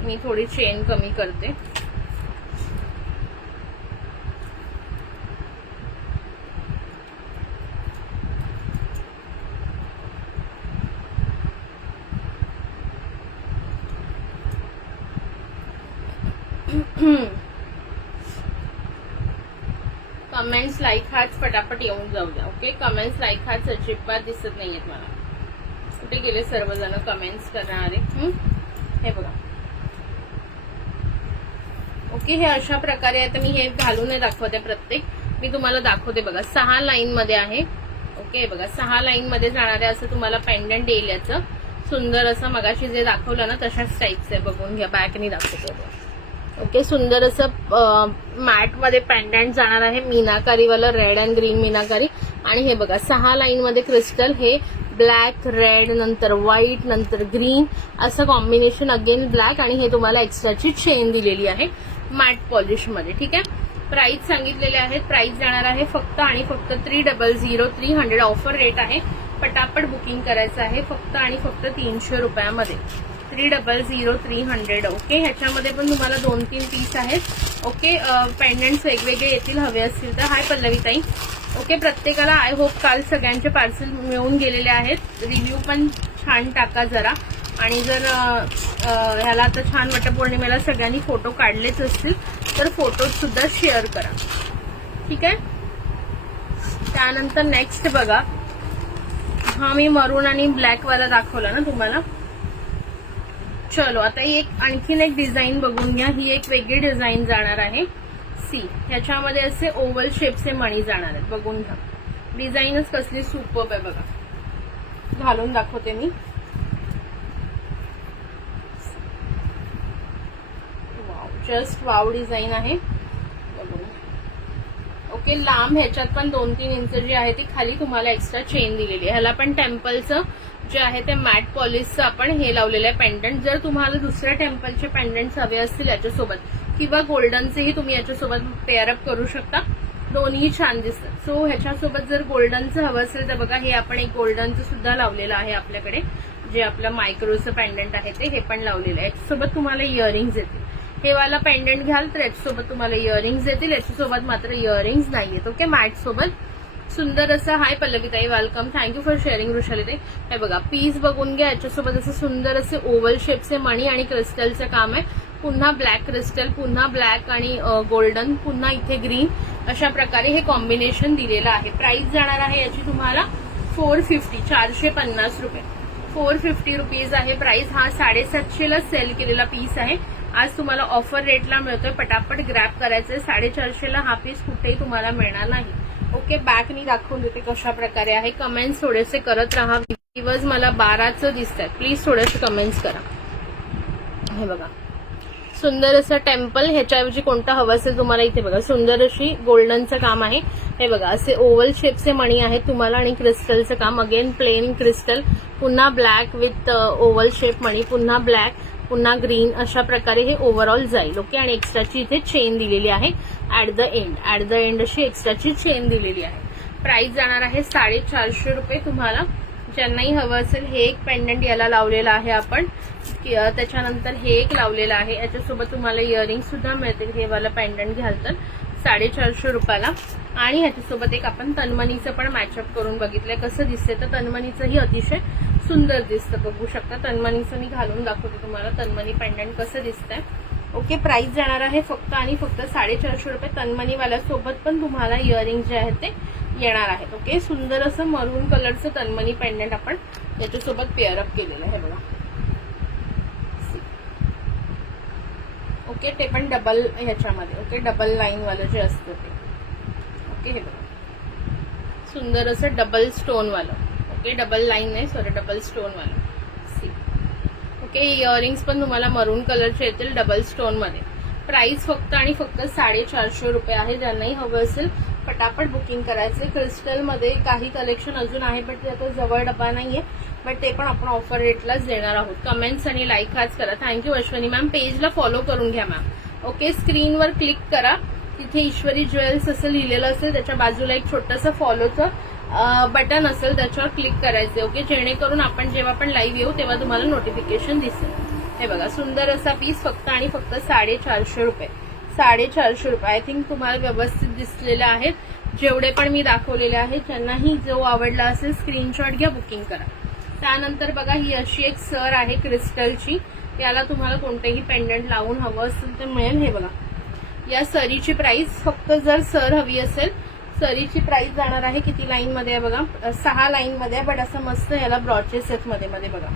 मी थोडी चेन कमी करते. कमेंट्स, लाईक, हार्ट्स पटापट येऊन जाऊ द्या. ओके, कमेंट्स, लाईक, हार्ट्स अजिबात दिसत नाहीयेत मला. कुठे गेले सर्वजण कमेंट्स करणारे? हे बघा. ओके, हे अशा प्रकारे आहे. तर मी हे घालून नाही दाखवते प्रत्येक, मी तुम्हाला दाखवते बघा. 6 लाईन मध्ये आहे. ओके, बघा 6 लाईन मध्ये जाणारे असं तुम्हाला पेंडंट येईल. याचं सुंदर असं मगाशी जे दाखवलं ना तशाच टाईपचं आहे, बघून घ्या. बॅकनी दाखवतो. ओके, सुंदर असं मॅट मध्ये पेंडंट जाणार आहे, मीनाकारीवाला, रेड अँड ग्रीन मीनाकारी. आणि हे बघा 6 लाईन मध्ये क्रिस्टल. हे ब्लॅक, रेड, नंतर व्हाईट, नंतर ग्रीन असं कॉम्बिनेशन, अगेन ब्लॅक. आणि हे तुम्हाला एक्स्ट्राची चेन दिलेली आहे मॅट पॉलिश मध्ये. ठीक आहे, प्राइस सांगितलेले आहेत. प्राइस जाणार आहे फक्त आणि फक्त 300 300. ऑफर रेट आहे. पटापट बुकिंग करायचं आहे फक्त आणि फक्त 300 रुपयामध्ये. 300 ओके. ह्याच्यामध्ये पण तुम्हाला 2-3 पीस आहेत ओके. पेंडंट्स वेगवेगळे येतील हवे असतील तर. हाय पल्लवी ताई ओके. प्रत्येकाला आय होप काल सगळ्यांचे पार्सल मिळून गेलेले आहेत. रिव्ह्यू पण छान टाका जरा. आणि जर ह्याला आता छान वटपौर्णिमेला सगळ्यांनी फोटो काढलेच असतील तर फोटो सुद्धा शेअर करा ठीक आहे. त्यानंतर नेक्स्ट बघा, हा मी मरून आणि ब्लॅक वाला दाखवला ना तुम्हाला. चलो आता आणखीन एक डिझाईन बघून घ्या. ही एक वेगळी डिझाईन जाणार आहे. सी ह्याच्यामध्ये असे ओव्हल शेपचे मणी जाणार आहेत. बघून घ्या डिझाईनच कसली सुपर्ब आहे बघा. घालून दाखवते मी. वाव, जस्ट वाव डिझाईन आहे. ओके. लांब ह्याच्यात पण 2-3 इंच जी आहे ती खाली तुम्हाला एक्स्ट्रा चेन दिलेली आहे. ह्याला पण टेम्पलचं जे आहे ते मॅट पॉलिशचं आपण हे लावलेलं आहे पेंडंट. जर तुम्हाला दुसऱ्या टेम्पलचे पेंडंट्स हवे असतील याच्यासोबत किंवा गोल्डनचेही तुम्ही याच्यासोबत पेअरअप करू शकता. दोन्ही छान दिसतात. सो ह्याच्यासोबत जर गोल्डनचं हवं असेल तर बघा हे आपण एक गोल्डनचं सुद्धा लावलेलं आहे आपल्याकडे. जे आपलं मायक्रोचं पेंडंट आहे ते हे पण लावलेलं आहे. याच्यासोबत तुम्हाला इयरिंग्स येतील. हे वाला पेंडंट घ्याल तर याच्यासोबत तुम्हाला इयरिंग्स येतील. याच्यासोबत मात्र इयरिंग्स नाहीयेत ओके. मॅट सोबत सुंदर असं. हाय पल्लवीताई वेलकम. थँक्यू फॉर शेअरिंग वृषालीताई. हे बघा पीस बघून घ्या. याच्यासोबत असं सुंदर असे ओव्हल शेपचे मणी आणि क्रिस्टलचं काम आहे. पुन्हा ब्लॅक क्रिस्टल, पुन्हा ब्लॅक आणि गोल्डन, पुन्हा इथे ग्रीन, अशा प्रकारे हे कॉम्बिनेशन दिलेलं आहे. प्राइस जाणार आहे याची तुम्हाला 450 450 रुपये. 450 रुपीज आहे प्राइस. हा 750 ला सेल केलेला पीस आहे. आज तुम्हाला ऑफर रेटला मिळतोय. पटापट ग्रॅब करायचंय. 450 ला हा पीस कुठेही तुम्हाला मिळणार नाही ओके. बॅकनी दाखवून देते कशा प्रकारे आहे. कमेंट्स थोडेसे करत राहा. दिवस मला 12चं दिसतात. प्लीज थोडेसे कमेंट्स करा. हे बघा सुंदर असं टेम्पल. ह्याच्याऐवजी कोणता हवं असेल तुम्हाला इथे बघा सुंदर अशी गोल्डनचं काम आहे. हे बघा असे ओव्हल शेपचे मणी आहेत तुम्हाला आणि क्रिस्टलचं काम. अगेन प्लेन क्रिस्टल, पुन्हा ब्लॅक विथ ओव्हल शेप मणी, पुन्हा ब्लॅक, पुन्हा ग्रीन, अशा प्रकारे हे ओव्हरऑल जाईल ओके. आणि एक्स्ट्राची इथे चेन दिलेली आहे ऍट द एंड अशी एक्स्ट्राची चेन दिलेली आहे. प्राइस जाणार आहे 450 रुपये. तुम्हाला ज्यांनाही हवं असेल हे एक पेंडंट याला लावलेलं आहे आपण. त्याच्यानंतर हे एक लावलेलं आहे. याच्यासोबत तुम्हाला इयरिंग सुद्धा मिळतील. हे वाला पेंडंट घ्याल तर 450 रुपयाला. आणि ह्याच्यासोबत एक आपण तन्मणीचं पण मॅचअप करून बघितलंय कसं दिसतंय. तर तन्मणीचंही अतिशय सुंदर दिसतं. बघू शकता तन्मणीचं मी घालून दाखवते तुम्हाला. तन्मणी पेंडंट कसं दिसतंय ओके. प्राइस जाणार आहे फक्त आणि फक्त 450 रुपये. तन्मणीवाल्यासोबत पण तुम्हाला इयरिंग जे आहेत ते येणार आहेत ओके. सुंदर असं मरून कलरचं तन्मणी पेंडंट आपण याच्यासोबत पेअरअप केलेलं आहे बघा ओके. ते पण डबल ह्याच्यामध्ये ओके. डबल लाईन वालं जे असतं ते ओके. हे बघा सुंदर असं डबल स्टोन वालं ओके. डबल लाईन नाही सॉरी डबल स्टोन वालं सी ओके. इयरिंग्स पण तुम्हाला मरून कलरचे येतील डबल स्टोन मध्ये. प्राइस फक्त आणि फक्त 450 रुपये आहे. ज्यांनाही हवं असेल पटापट बुकिंग करायचे. क्रिस्टलमध्ये काही कलेक्शन अजून आहे बट ते आता जवळ डबा नाहीये. बट ते पण आपण ऑफर रेटलाच देणार आहोत. कमेंट्स आणि लाईक हाच करा. Thank you Ashwini ma'am. पेजला फॉलो करून घ्या मॅम ओके. स्क्रीनवर क्लिक करा. तिथे ईश्वरी ज्वेल्स असं लिहिलेलं असेल. त्याच्या बाजूला एक छोटंसं फॉलोचं बटन असेल त्याच्यावर क्लिक करायचे ओके. जेणेकरून आपण जेव्हा पण लाईव्ह येऊ तेव्हा तुम्हाला नोटिफिकेशन दिसेल. हे बघा सुंदर असा पीस फक्त आणि फक्त 450 रुपये. 450 रुपये. आय थिंक तुम्हाला व्यवस्थित दिसलेले आहेत. जेवढे पण मी दाखवलेले आहेत. ज्यांनाही जो आवडला असेल स्क्रीनशॉट घ्या बुकिंग करा. त्यानंतर बघा ही अशी एक सर आहे क्रिस्टलची. याला तुम्हाला कोणतेही पेंडंट लावून हवं असेल तर मिळेल. हे बघा या सरीची प्राइस फक्त जर सर हवी असेल सरीची प्राइस जाणार आहे किती लाईन मध्ये आहे बघा 6 लाईन मध्ये आहे. बट असं मस्त याला ब्रॉचेस आहेत मध्ये मध्ये बघा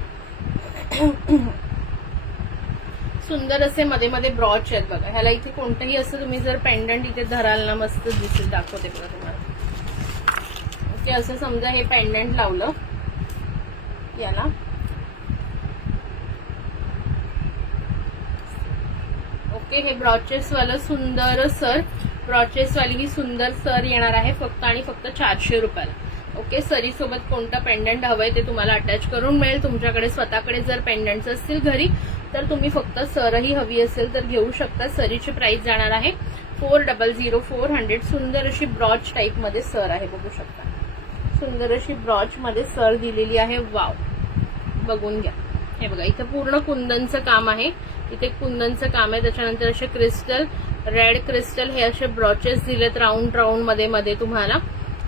सुंदर असे मध्ये मध्ये ब्रॉच आहेत बघा. ह्याला इथे कोणतंही असं तुम्ही जर पेंडंट इथे धराल ना मस्त दिसेल. दाखवते बघा तुम्हाला ओके. असं समजा हे पेंडंट लावलं याला ओके. हे ब्रॉचेस वाला सुंदर सर ब्रॉचेस वाली ही सुंदर सर येणार आहे फक्त आणि फक्त 400 रुपयाला ओके. सरी सोबत कोणतं पेंडंट हवंय ते तुम्हाला अटॅच करून मिळेल. तुमच्याकडे स्वतःकडे जर पेंडंट्स असतील घरी तर तुम्ही फक्त सरही हवी असेल तर घेऊ शकता. सरीची प्राइस जाणार आहे 400 400. सुंदर अशी ब्रॉच टाइप मध्ये सर आहे बघू शकता. सुंदर अशी ब्रॉच मध्ये सर दिलेली आहे. वाव बघून घ्या. हे बघा इथे पूर्ण कुंदनचं काम आहे, इथे कुंदनचं काम आहे. त्याच्यानंतर असे क्रिस्टल, रेड क्रिस्टल हे असे ब्रॉचेस दिलेत राऊंड राऊंड मध्ये मध्ये तुम्हाला.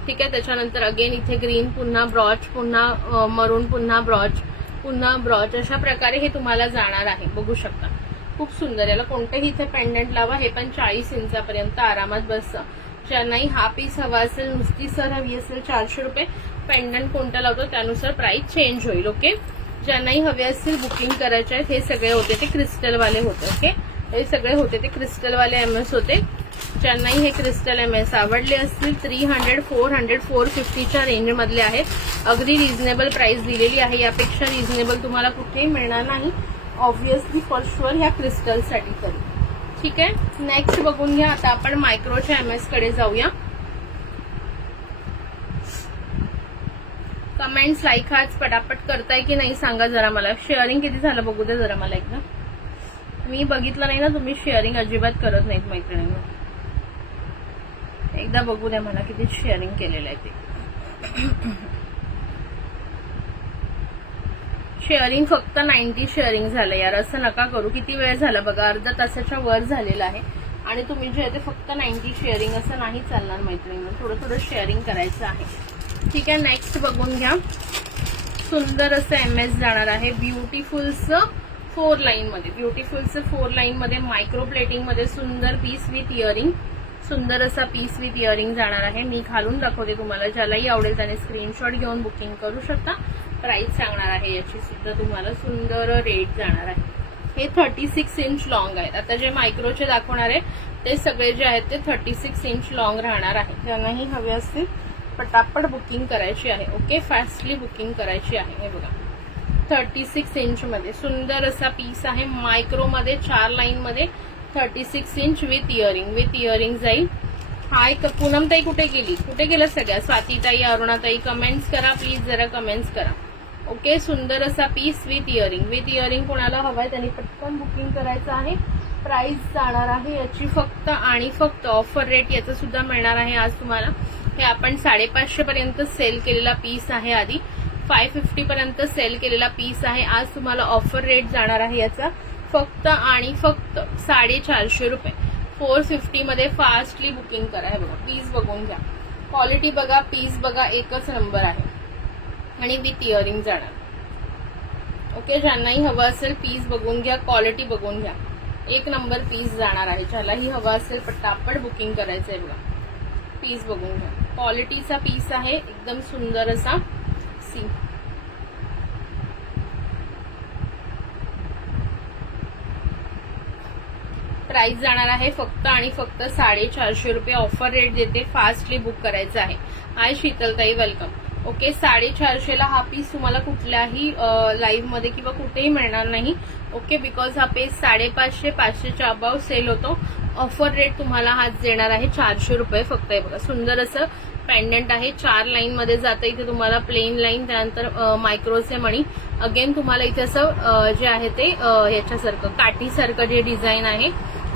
ठीक आहे. त्याच्यानंतर अगेन इथे ग्रीन, पुन्हा ब्रॉच, पुन्हा मरून, पुन्हा ब्रॉच, पुन्हा ब्रॉच, अशा प्रकारे हे तुम्हाला जाणार आहे. बघू शकता खूप सुंदर. याला कोणतेही इथे पेंडंट लावा, हे पण 40 इंचापर्यंत आरामात बसतं. ज्यांनाही हा पीस हवा असेल, नुसती सर हवी असेल 400 रुपये. पेंडंट कोणता लावतो त्यानुसार प्राइस चेंज होईल. ओके. ज्यांनाही हवे असतील बुकिंग करायचे आहेत. हे सगळे होते ते क्रिस्टलवाले होते. ओके. हे सगळे होते ते क्रिस्टलवाले एमएस होते. ज्यांनाही हे क्रिस्टल एमएस आवडले असतील 300, 400, 450च्या रेंज मधले आहेत. अगदी रिझनेबल प्राइस दिलेली आहे. यापेक्षा रिझनेबल तुम्हाला कुठेही मिळणार नाही ऑब्व्हियसली फॉर शुअर ह्या क्रिस्टलसाठी तरी. ठीक आहे. नेक्स्ट बघून घ्या. आता आपण मायक्रोच्या एमएस कडे जाऊया. कमेंट्स लाईक आज पटापट करताय की नाही सांगा जरा मला. शेअरिंग किती झालं बघू द्या जरा मला एकदा. मी बघितलं नाही ना, तुम्ही शेअरिंग अजिबात करत नाहीत मैत्रिणींना. एकदा बघू द्या मला किती शेअरिंग केलेलं आहे ते. शेअरिंग फक्त 90 शेअरिंग झालं यार. असं नका करू. किती वेळ झाला बघा, अर्धा तासाच्या वर झालेला आहे आणि तुम्ही जे आहे ते फक्त 90 शेअरिंग. असं नाही चालणार मैत्रिणींना. थोडं थोडं शेअरिंग करायचं आहे. ठीक आहे. नेक्स्ट बघून घ्या. सुंदर असं एमएस जाणार आहे. ब्युटिफुलचं 4 लाईन मध्ये, ब्युटिफुलचं 4 लाईन मध्ये मायक्रो प्लेटिंग मध्ये सुंदर पीस विथ इयरिंग. सुंदर असा पीस विथ इयरिंग जाणार आहे. मी घालून दाखवते तुम्हाला. ज्यालाही आवडेल त्याने स्क्रीनशॉट घेऊन बुकिंग करू शकता. प्राइस सांगणार आहे याची सुद्धा तुम्हाला. सुंदर रेट जाणार आहे. हे 36 इंच लॉंग आहेत. आता जे मायक्रोचे दाखवणार आहे ते सगळे जे आहेत ते 36 इंच लॉंग राहणार आहे. ज्यांनाही हवे असतील पटापट बुकिंग करायची आहे. ओके. फास्टली बुकिंग करायची आहे. हे बघा 36 इंच मध्ये सुंदर असा पीस आहे. मायक्रो मध्ये 4 लाईन मध्ये 36 inch with earring. With earring जाईल. हाय पूनमताई कुठे गेली, कुठे गेलं सगळ्या? स्वातीताई, अरुणाताई कमेंट्स करा प्लीज, जरा कमेंट्स करा. ओके. सुंदर असा piece with earring. With earring कोणाला हवाय त्यांनी पटकन बुकिंग करायचं आहे. प्राइस जाणार आहे याची फक्त आणि फक्त ऑफर रेट याचा सुद्धा मिळणार आहे आज तुम्हाला. हे आपण 550 पर्यंत सेल केलेला पीस आहे. आधी 550 पर्यंत सेल केलेला पीस आहे. आज तुम्हाला ऑफर रेट जाणार आहे याचा फक्त आणि फक्त 450 रुपये. 450 मध्ये फास्टली बुकिंग करा. हे बघा पीस बघून घ्या, क्वालिटी बघा, पीस बघा, एकच नंबर आहे आणि विथ इयरिंग जाणार. ओके. ज्यांनाही हवं असेल पीस बघून घ्या, क्वालिटी बघून घ्या, एक नंबर पीस जाणार आहे. ज्यालाही हवं असेल पटापट बुकिंग करायचं आहे. बघा पीस बघून घ्या, क्वालिटीचा पीस आहे एकदम सुंदर असा. सी प्राइस जाणार आहे फक्त आणि फक्त 450 रुपये. ऑफर रेट देते. फास्टली बुक करायचं आहे. हाय शीतलताई, वेलकम. ओके. 450 ला हा पीस तुम्हाला कुठल्याही लाईव्ह मध्ये किंवा कुठेही मिळणार नाही. ओके. बिकॉज हा पीस 550, 500च्या अबाव सेल होतो. ऑफर रेट तुम्हाला हाच देणार आहे 400 रुपये फक्त. आहे बघा सुंदर असं पेंडंट आहे. 4 लाईन मध्ये जातं. इथे तुम्हाला प्लेन लाईन, त्यानंतर मायक्रोचे मणी. अगेन तुम्हाला इथे असं जे आहे ते याच्यासारखं काठीसारखं जे डिझाईन आहे.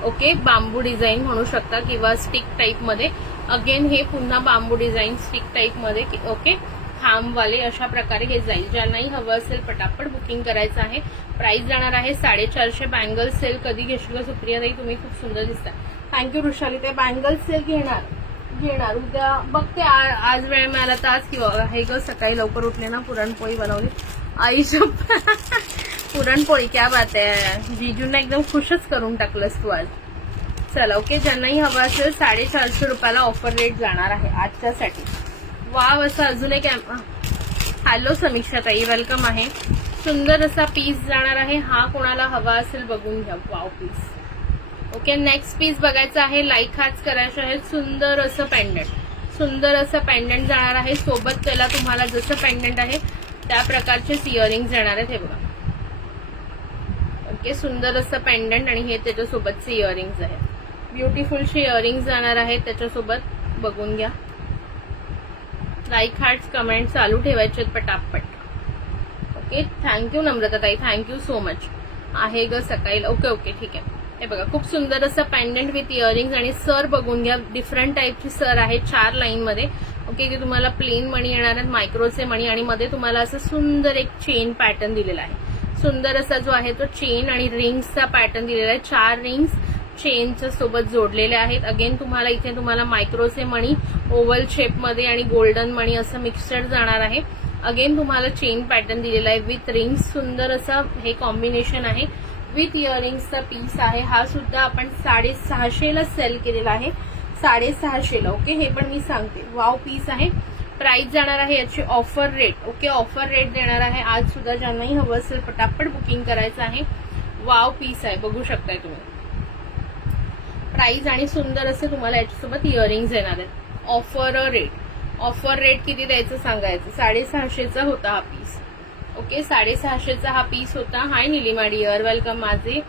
ओके. बांबू डिझाईन म्हणू शकता किंवा स्टिक टाईप मध्ये. अगेन हे पुन्हा बांबू डिझाईन स्टिक टाईप मध्ये. ओके. खांबवाले अशा प्रकारे हे जाईल. ज्यांनाही हवं असेल पटापट बुकिंग करायचं आहे. प्राइस जाणार आहे 450. बँगल सेल कधी घेशील सुप्रियाताई, तुम्ही खूप सुंदर दिसताय. थँक्यू वृषाली. ते बँगल सेल घेणार उद्या बघते. आज वेळ मिळाला तर आज किंवा हे ग सकाळी लवकर उठले ना, पुरणपोळी बनवली. आईच्या पुरणपोळी क्या बात आहे. जीजूंना एकदम खुशच करून टाकलंस तू आज. चला. ओके. ज्यांनाही हवं असेल 450 रुपयाला ऑफर रेट जाणार आहे आजच्यासाठी. वाव असा अजून एक. हॅलो समीक्षाताई, वेलकम आहे. सुंदर असा पीस जाणार आहे. हा कोणाला हवा असेल बघून घ्या. Wow piece. Okay. Next piece बघायचा आहे. लाईक हाच करायचं आहे. सुंदर असं पेंडंट, सुंदर असं पेंडंट जाणार आहे. सोबत त्याला तुम्हाला जसं पेंडंट आहे त्या प्रकारचे इयरिंग्स येणार आहेत. हे बघा. ओके. सुंदर असं पेंडंट आणि हे त्याच्यासोबतचे इयरिंग्स आहेत. ब्युटिफुलचे इयरिंग्स जाणार आहेत त्याच्यासोबत. बघून घ्या. लाईक हार्ट्स कमेंट चालू ठेवायचे पटापट. ओके. थँक्यू नम्रताताई, थँक्यू सो मच. आहे ग सकाळी. ओके ओके ठीक आहे. हे बघा खूप सुंदर असं पेंडंट विथ इयरिंग्स आणि सर बघून घ्या. डिफरंट टाईपची सर आहे 4 लाईन मध्ये. ओके. की तुम्हाला प्लेन मणी येणार आहेत, मायक्रोचे मणी आणि मध्ये तुम्हाला असं सुंदर एक चेन पॅटर्न दिलेला आहे. सुंदर असा जो आहे तो चेन आणि रिंग्सचा पॅटर्न दिलेला आहे. 4 रिंग्स चेनच्या सोबत जोडलेले आहेत. अगेन तुम्हाला इथे तुम्हाला मायक्रोचे मणी ओव्हल शेपमध्ये आणि गोल्डन मणी असं मिक्सचर जाणार आहे. अगेन तुम्हाला चेन पॅटर्न दिलेला आहे विथ रिंग्स. सुंदर असं हे कॉम्बिनेशन आहे. विथ इयरिंग्सचा पीस आहे. हा सुद्धा आपण 650ला सेल केलेला आहे. 650ला. ओके, हे पण मी सांगते. वाव पीस आहे. प्राइस जाणार आहे याची offer rate. Okay, offer rate देणार आहे आज सुद्धा. ज्यांनाही हवं असेल पटापट बुकिंग करायचं आहे. वाव पीस आहे, बघू शकताय तुम्ही. प्राइस आणि सुंदर असे तुम्हाला याच्यासोबत इयरिंग्स येणार आहेत. Offer rate. ऑफर रेट किती द्यायचं सांगायचं. 650चा होता हा पीस. ओके, 650चा हा पीस होता. हाय निलिमा डिअर, वेलकम. माझे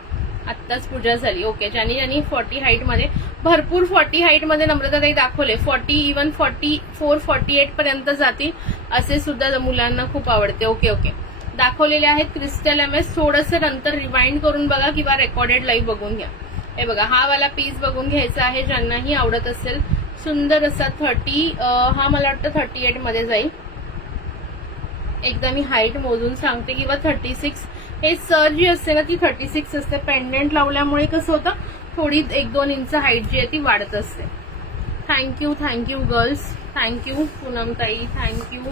आत्ताच पूजा झाली. ओके, ज्यांनी 40 हाईट मध्ये, भरपूर 40 हाईट मध्ये नम्रताताई दाखवले. 40 इव्हन 44 48 पर्यंत जातील असे सुद्धा मुलांना खूप आवडते. ओके ओके, दाखवलेले आहेत. Crystal MS. थोडंसं नंतर रिवाइंड करून बघा किंवा रेकॉर्डेड लाईव्ह बघून घ्या. हे बघा, हा वाला पीस बघून घ्यायचा आहे ज्यांनाही आवडत असेल. सुंदर असा 30, हा मला वाटतं 38 मध्ये जाईल. एकदा मी हाईट मोजून सांगते, किंवा 36. हे सर जी असते ना ती 36 असते. पेंडेंट लावल्यामुळे कसं होतं, थोडी 1-2 इंच हाईट जी आहे ती वाढत असते. Thank you girls. थँक्यू पूनमताई. थँक्यू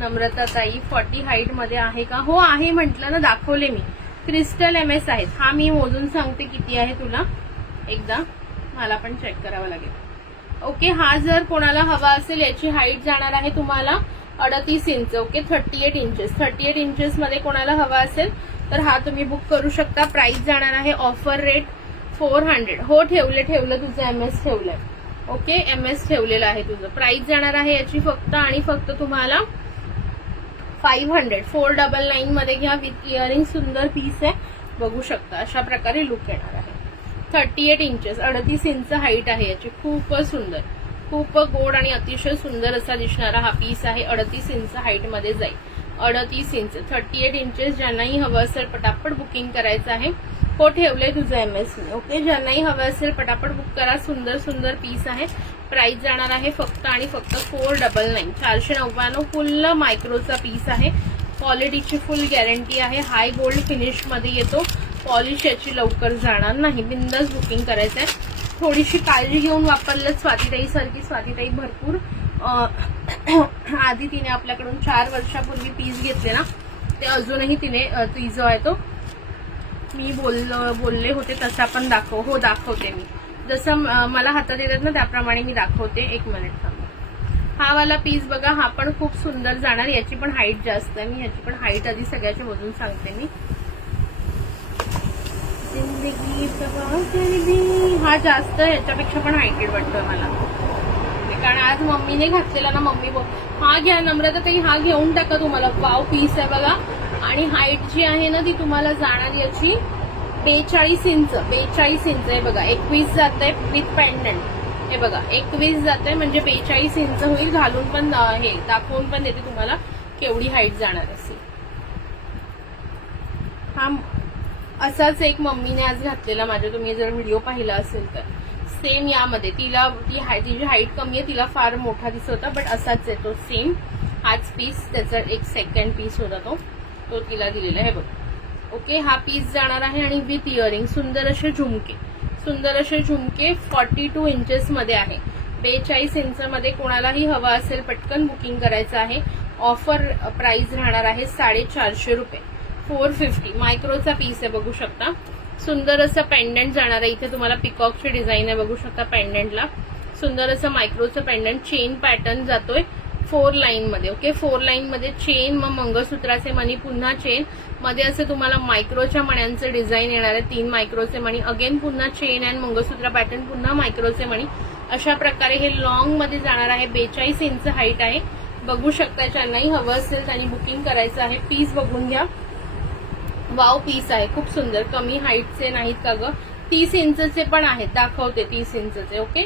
नम्रताताई. 40 हाईट मध्ये आहे का? हो आहे म्हटलं ना, दाखवले मी. क्रिस्टल MS आहेत. हा मी मोजून सांगते किती आहे तुला. एकदा मला पण चेक करावं लागेल. ओके, हा जर कोणाला हवा असेल याची हाईट जाणार आहे तुम्हाला 38 इंच. Okay, 38 inches. 38 इंचेस मध्ये कोणाला हवा असेल तर हा तुम्ही बुक करू शकता. प्राइस जाणार आहे ऑफर रेट 400. हो, ठेवलं तुझं MS ठेवलंय. ओके, MS ठेवलेलं आहे तुझं. प्राइस जाणार आहे याची फक्त आणि फक्त तुम्हाला 500. 499 मध्ये घ्या. With earring. सुंदर पीस आहे, बघू शकता. अशा प्रकारे लुक येणार आहे. 38 इंचेस. 38 इंच हाईट आहे याची. खूपच सुंदर, खूप गोड आणि अतिशय सुंदर असा दिसणारा हा पीस आहे. 38 इंच हाईट मध्ये जाईल. 38 इंच. 38 इंचेस. ज्यांनाही हवं असेल पटापट बुकिंग करायचं आहे. हो, ठेवलंय तुझं MS. ओके, ज्यांनाही हवं असेल पटापट बुक करा. सुंदर सुंदर पीस आहे. प्राइस जाणार आहे फक्त आणि फक्त 499. 499. फुल मायक्रोचा पीस आहे. क्वालिटीची फुल गॅरंटी आहे. हाय गोल्ड फिनिश मध्ये येतो. पॉलिश याची लवकर जाणार नाही. बिंदास बुकिंग करायचं आहे. थोडीशी काळजी घेऊन वापरलं. स्वातीताई सारखी. स्वातीताई भरपूर आधी तिने आपल्याकडून 4 वर्षापूर्वी पीस घेतले ना, ते अजूनही तिने ती जो आहे तो मी बोलले होते तसा पण हो, दाखवते मी. जसं मला हातात येतात ना त्याप्रमाणे मी दाखवते. 1 मिनिट थांबा. हा वाला पीस बघा, हा पण खूप सुंदर जाणार. याची पण हाईट जास्त आहे. मी ह्याची पण हाईट आधी सगळ्याची मोजून सांगते मी. हा जास्त, ह्याच्यापेक्षा पण हायटेड वाटतोय मला, कारण आज मम्मीने घातलेला ना. मम्मी हा घ्या नम्रताताई, हा घेऊन टाका तुम्हाला. वाव पीस आहे बघा. आणि हाईट जी आहे ना ती तुम्हाला जाणार याची 42 इंच. 42 इंच आहे बघा. 21 जात आहे विथ पेंडंट. हे बघा, 21 जात आहे म्हणजे 42 इंच होईल. घालून पण हे दाखवून पण देते तुम्हाला केवढी हाईट जाणार असेल. हा असाच एक मम्मीने आज घातलेला माझ्या. तुम्ही जर व्हिडिओ पाहिला असेल तर सेम यामध्ये. तिची हाईट कमी आहे, तिला फार मोठा दिसत होता, बट असाच आहे तो सेम. हाच पीस, त्याचा एक सेकंड पीस होता तो तिला दिलेला आहे बघ. ओके, हा पीस जाणार आहे आणि विथ इयरिंग. सुंदर असे झुमके. 42 इंचेस मध्ये आहे. 42 इंच मध्ये कोणालाही हवा असेल पटकन बुकिंग करायचं आहे. ऑफर प्राइस राहणार आहे 450 रुपये. 450. मायक्रोचा पीस आहे, बघू शकता. सुंदर असं पेंडंट जाणार आहे. इथे तुम्हाला पिकॉकची डिझाईन आहे, बघू शकता पेंडंटला. सुंदर असं मायक्रोचं पेंडंट. चेन पॅटर्न जातोय 4 लाईन मध्ये. ओके, 4 लाईन मध्ये चेन, मग मंगळसूत्राचे मणी, पुन्हा चेन मध्ये असे तुम्हाला मायक्रोच्या मण्यांचे डिझाईन येणार आहे. 3 मायक्रोचे मणी. अगेन पुन्हा चेन अँड मंगळसूत्र पॅटर्न, पुन्हा मायक्रोचे मणी. अशा प्रकारे हे लॉंग मध्ये जाणार आहे. 42 इंच हाईट आहे, बघू शकता. ज्यांनाही हवं असेल त्यांनी बुकिंग करायचं आहे. पीस बघून घ्या. वाव पीस आहे, खूप सुंदर. कमी हाईटचे नाहीत का ग. 30 इंचचे पण आहेत, दाखवते. 30 इंचचे. ओके,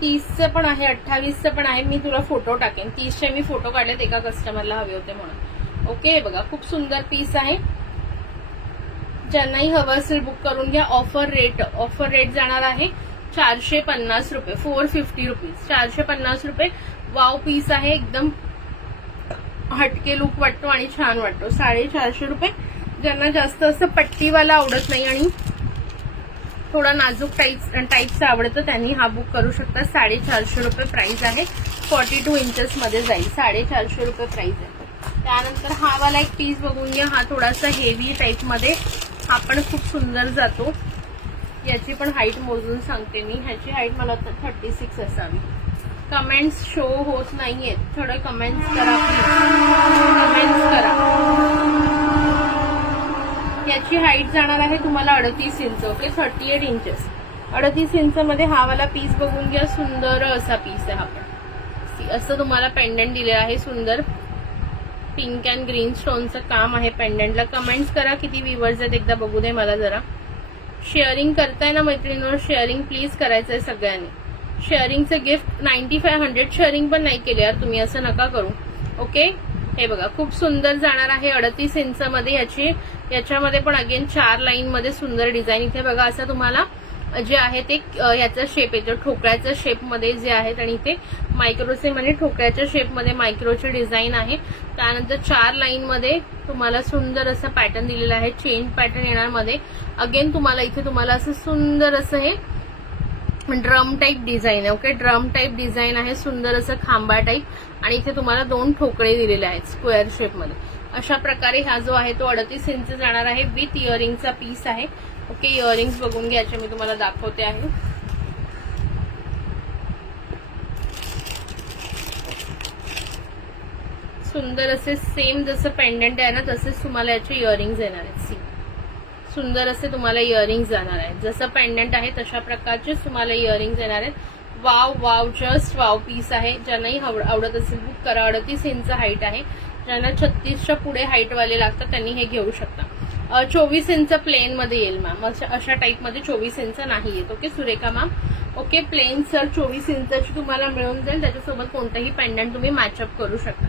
30चे पण आहे, 28चे पण आहे. मी तुला फोटो टाकेन. 30चे मी फोटो काढलेत, एका कस्टमरला हवे होते म्हणून. ओके, बघा खूप सुंदर पीस आहे. ज्यांनाही हवं असेल बुक करून घ्या. ऑफर रेट जाणार आहे 450 रुपये. 450 रुपीज. 450 रुपये. वाव पीस आहे, एकदम हटके लुक वाटतो आणि छान वाटतो. 450 रुपये. ज्यांना जास्त असं पट्टीवाला आवडत नाही आणि थोडा नाजूक टाईपचं आवडतं त्यांनी हा बुक करू शकता. 450 रुपये प्राइस आहे. 42 इंचेस मध्ये जाईल. 450 रुपये प्राइस आहे. त्यानंतर हा वाला एक पीस बघून घ्या. हा थोडासा हेवी टाईप मध्ये, हा पण खूप सुंदर जातो. याची पण हाईट मोजून सांगते मी. ह्याची हाईट मला 36 असावी. कमेंट्स शो होत नाहीयेत, थोडं कमेंट्स करा प्लीज. कमेंट्स करा. याची हाईट जाणार आहे तुम्हाला 38 इंच. Okay, 38 inches. 38 इंच मध्ये हा वाला पीस बघून घ्या. सुंदर असा पीस आहे. हा पण असं तुम्हाला पेंडंट दिलेलं आहे. सुंदर पिंक अँड ग्रीन स्टोनचं काम आहे पेंडंटला. कमेंट्स करा किती व्ह्यूअर्स आहेत एकदा बघू दे मला जरा. शेअरिंग करताय ना मैत्रिणींवर, शेअरिंग प्लीज करायचंय सगळ्यांनी. शेअरिंगचं गिफ्ट 9500 शेअरिंग पण नाही केले यार तुम्ही, असं नका करू. ओके, हे बघा खूप सुंदर जाणार आहे 38 इंच मध्ये. याच्यामध्ये पण अगेन 4 लाईन मध्ये सुंदर डिझाईन. इथे बघा असं तुम्हाला जे आहे ते याचा शेप येतो, ठोकळ्याच्या शेप मध्ये जे आहेत. आणि इथे मायक्रोचे म्हणजे ठोकळ्याच्या शेप मध्ये मायक्रोचे डिझाईन आहे. त्यानंतर 4 लाईन मध्ये तुम्हाला सुंदर असं पॅटर्न दिलेलं आहे. चेन पॅटर्न येणार मध्ये. अगेन तुम्हाला इथे तुम्हाला असं सुंदर असं हे ड्रम टाईप डिझाईन आहे. ओके, ड्रम टाईप डिझाईन आहे. सुंदर असं खांबा टाईप. आणि इथे तुम्हाला 2 ठोकळे दिलेले आहेत स्क्वेअर शेप मध्ये. अशा प्रकारे हा जो आहे तो 38 इंच जाणार आहे. विथ इयरिंगचा पीस आहे. ओके, इयरिंग्स बघून घ्यायचे मी तुम्हाला दाखवते आहे. सुंदर असे सेम जसं पेंडंट आहे ना तसेच तुम्हाला याचे इयरिंग्स येणार आहेत. सी, सुंदर असे तुम्हाला इयरिंग्स जाणार आहेत. जसं पेंडंट आहे तशा प्रकारचेच तुम्हाला इयरिंग्स येणार आहेत. Wow wow, just wow piece आहे. ज्यांनाही आवडत असेल बुक करा. 38 इंच हाईट आहे. ज्यांना 36च्या पुढे हाईट वाले लागतात त्यांनी हे घेऊ शकता. 24 इंच प्लेन मध्ये येईल मॅम. अशा टाईप मध्ये 24 इंच नाही येत. Okay Surekha ma'am. Okay, plain sir 24 इंचची तुम्हाला मिळून जाईल. त्याच्यासोबत कोणतंही पेंडंट तुम्ही मॅचअप करू शकता.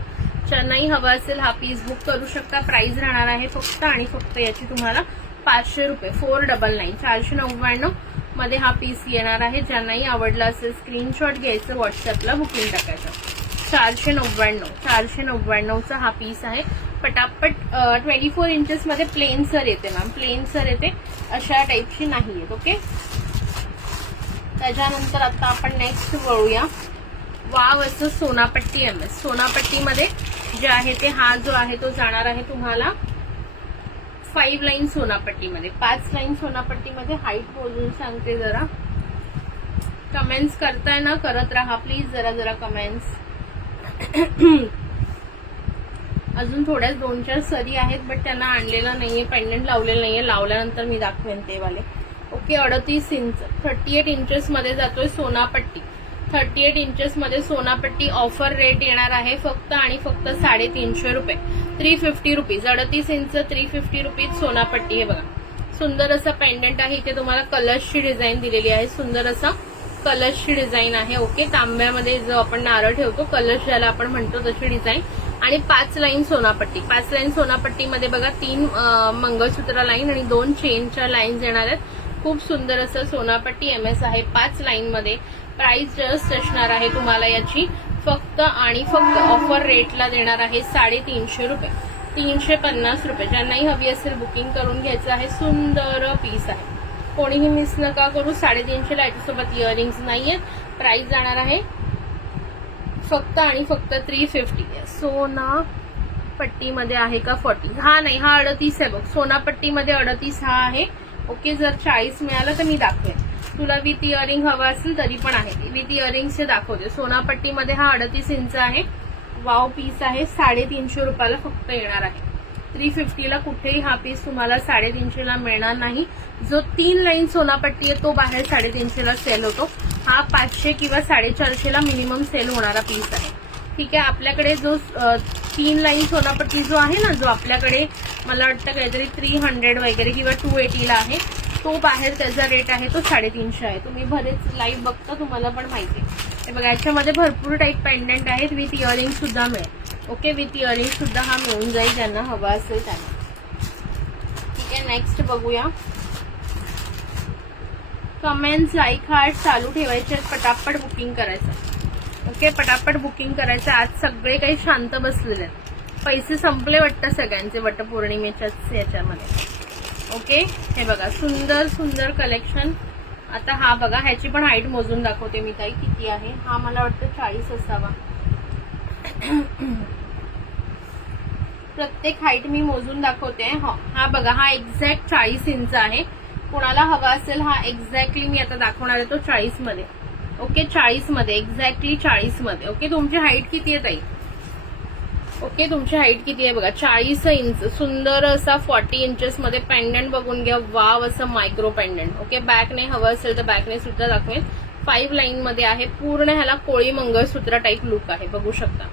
ज्यांनाही हवा असेल हा पीस बुक करू शकता. प्राइस राहणार आहे फक्त आणि फक्त याची तुम्हाला 500 रुपये. 499 499 मध्ये हा पीस येणार आहे. ज्यांनाही आवडला असेल स्क्रीनशॉट घ्यायचं, व्हॉट्सअपला बुकिंग टाकायचं. 499चा हा पीस आहे. पटापट 24 इंचेस मध्ये प्लेन सर येते मॅम. प्लेन सर येते, अशा टाईपची नाही येत. ओके, त्याच्यानंतर आता आपण नेक्स्ट वळूया. वाव असं सोनापट्टी MS. सोनापट्टीमध्ये जे आहे ते हा जो आहे तो जाणार आहे तुम्हाला 5 लाईन सोनापट्टीमध्ये. 5 लाईन सोनापट्टीमध्ये. हाईट बोलून सांगते जरा. कमेंट्स करताय ना, करत राहा प्लीज. जरा कमेंट्स. अजून थोड्याच 2-4 सरी आहेत बट त्यांना आणलेलं नाहीये, पेंडंट लावलेलं नाहीये. लावल्यानंतर मी दाखवेन ते वाले. ओके, 38 इंच 38 इंचेस मध्ये जातोय सोनापट्टी. 38 इंचेस मध्ये सोनापट्टी. ऑफर रेट येणार आहे फक्त आणि फक्त 350 रुपये. 350 रुपीज. 38 inch 350 rupees Sonapatti. हे बघा सुंदर असं पेंडंट आहे. इथे तुम्हाला कलर्सची डिझाईन दिलेली आहे. सुंदर असं कलर्सची डिझाईन आहे. ओके, तांब्यामध्ये जो आपण नारळ ठेवतो, कलर्स ज्याला आपण म्हणतो तशी डिझाईन. आणि 5 लाईन सोनापट्टी. 5 लाईन सोनापट्टीमध्ये बघा 3 मंगळसूत्र लाईन आणि 2 चेनच्या लाईन्स येणार आहेत. खूप सुंदर असं सोनापट्टी MS आहे 5 लाईन मध्ये. प्राइस जस्ट असणार आहे तुम्हाला याची फक्त आणि फक्त ऑफर रेटला देणार आहे 350 रुपये. 350 रुपये. ज्यांनाही हवी असेल बुकिंग करून घ्यायचं आहे. सुंदर पीस आहे, कोणीही मिस नका करू. 350 ला याच्यासोबत इयरिंग्स नाहीये. प्राइस जाणार आहे फक्त आणि फक्त 350. सोना पट्टीमध्ये आहे का 40? हा नाही, हा 38 आहे बघ. सोनापट्टीमध्ये 38 हा आहे. ओके, जर 40 मिळालं तर मी दाखवेन तुला. विथ इयरिंग हवा असेल तरी पण आहे. विथ इयरिंगचे दाखवते. सोनापट्टीमध्ये हा 38 इंच आहे. वाव पीस आहे. 350 रुपयाला फक्त येणार आहे. 350 ला कुठेही हा पीस तुम्हाला 350 ला मिळणार नाही. जो 3 लाईन सोनापट्टी आहे तो बाहेर 350 ला सेल होतो. हा 500 किंवा 450 ला मिनिमम सेल होणारा पीस आहे. ठीक आहे, आपल्याकडे जो 3 लाईन सोनापट्टी जो आहे ना, जो आपल्याकडे मला वाटतं काहीतरी 300 वगैरे किंवा 280 ला आहे, तो बाहेर त्याचा रेट आहे तो 350 आहे. तुम्ही बरेच लाईव्ह बघता, तुम्हाला पण माहिती आहे. बघा याच्यामध्ये भरपूर टाईप पेंडंट आहेत. विथ इयरिंग सुद्धा मिळेल. ओके, विथ इयरिंग सुद्धा हा मिळून जाईल ज्यांना हवा असेल त्यांना. ठीक आहे, नेक्स्ट बघूया. कमेंट्स, लाईक, हार्ट चालू ठेवायचे. पटापट बुकिंग करायचं. ओके, पटापट बुकिंग करायचं. आज सगळे काही शांत बसलेले आहेत. पैसे संपले वाटतं सगळ्यांचे वटपौर्णिमेच्याच याच्यामध्ये. ओके, हे बघा सुंदर सुंदर कलेक्शन. आता हा बघा, ह्याची पण हाईट मोजून दाखवते मी ताई किती आहे. हा मला वाटतं 40 असावा. प्रत्येक हाईट मी मोजून दाखवते. हा बघा, हा एक्झॅक्ट 40 इंच आहे. कोणाला हवा असेल हा एक्झॅक्टली मी आता दाखवणार आहे तो 40 मध्ये. ओके, 40 मध्ये, एक्झॅक्टली 40 मध्ये. ओके, तुमची हाईट किती आहे ताई? ओके, तुमची हाईट किती आहे बघा, 40 इंच. सुंदर असा 40 इंचेस मध्ये पेंडंट बघून घ्या. वाव, असं मायक्रो पेंडंट. ओके, बॅकने हवं असेल तर बॅकने सुद्धा दाखवेल. 5 लाईन मध्ये आहे. पूर्ण ह्याला कोळी मंगळसूत्र टाईप लुक आहे, बघू शकता.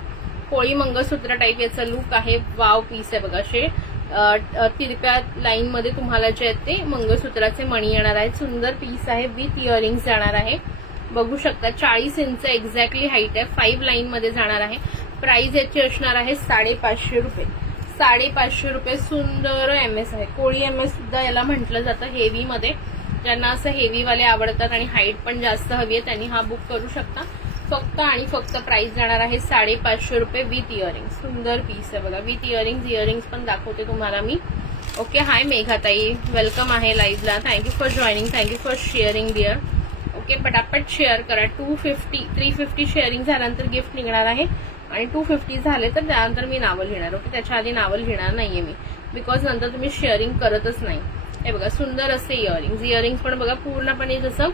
कोळी मंगळसूत्र टाईप याचा लुक आहे. वाव पीस आहे बघा. असे तिरप्या लाईन मध्ये तुम्हाला जे आहेत ते मंगळसूत्राचे मणी येणार आहेत. सुंदर पीस आहे, विथ इयरिंग्स जाणार आहे, बघू शकता. 40 इंच एक्झॅक्टली हाईट आहे. 5 लाईन मध्ये जाणार आहे. प्राइस याची असणार आहे 550 रुपये. 550 रुपये. सुंदर एमएस आहे. कोळी एमएस सुद्धा याला म्हटलं जातं, हेवी मध्ये. ज्यांना असं हेवी वाले आवडतात आणि हाईट पण जास्त हवी आहे त्यांनी हा बुक करू शकता. फक्त आणि फक्त प्राइस जाणार आहे 550 रुपये विथ इयरिंग्स. सुंदर पीस आहे बघा, विथ इयरिंग्स पण दाखवते तुम्हाला मी. ओके, हाय मेघाताई, वेलकम आहे लाईव्हला. Thank you for joining, thank you for sharing dear. Okay, पटापट शेअर करा. 350 शेअरिंग झाल्यानंतर गिफ्ट निघणार आहे आणि 250 झाले तर त्यानंतर मी नावं लिहिणार. ओके, त्याच्या आधी नावं लिहिणार नाहीये मी, बिकॉज नंतर तुम्ही शेअरिंग करतच नाही. हे बघा, सुंदर असे इयरिंग्स पण बघा पूर्णपणे जसं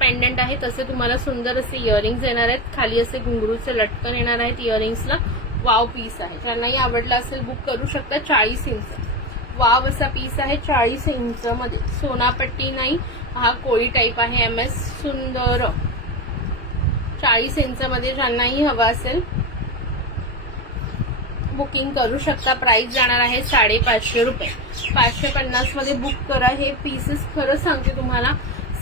पेंडंट आहे तसे तुम्हाला सुंदर असे इयरिंग्स येणार आहेत. खाली असे घुंगरूचे लटकन येणार आहेत इयरिंग्सला. वाव पीस आहे. ज्यांनाही आवडला असेल बुक करू शकता. 40 इंच वाव असा पीस आहे. 40 इंच मध्ये सोनापट्टी नाही, हा कोळी टाईप आहे. एमएस सुंदर 40 इंच मध्ये ज्यांनाही हवा असेल बुकिंग करू शकता. प्राइस जाणार आहे 550 रुपये. 550 मध्ये बुक करा. हे पीसेस खरं सांगते तुम्हाला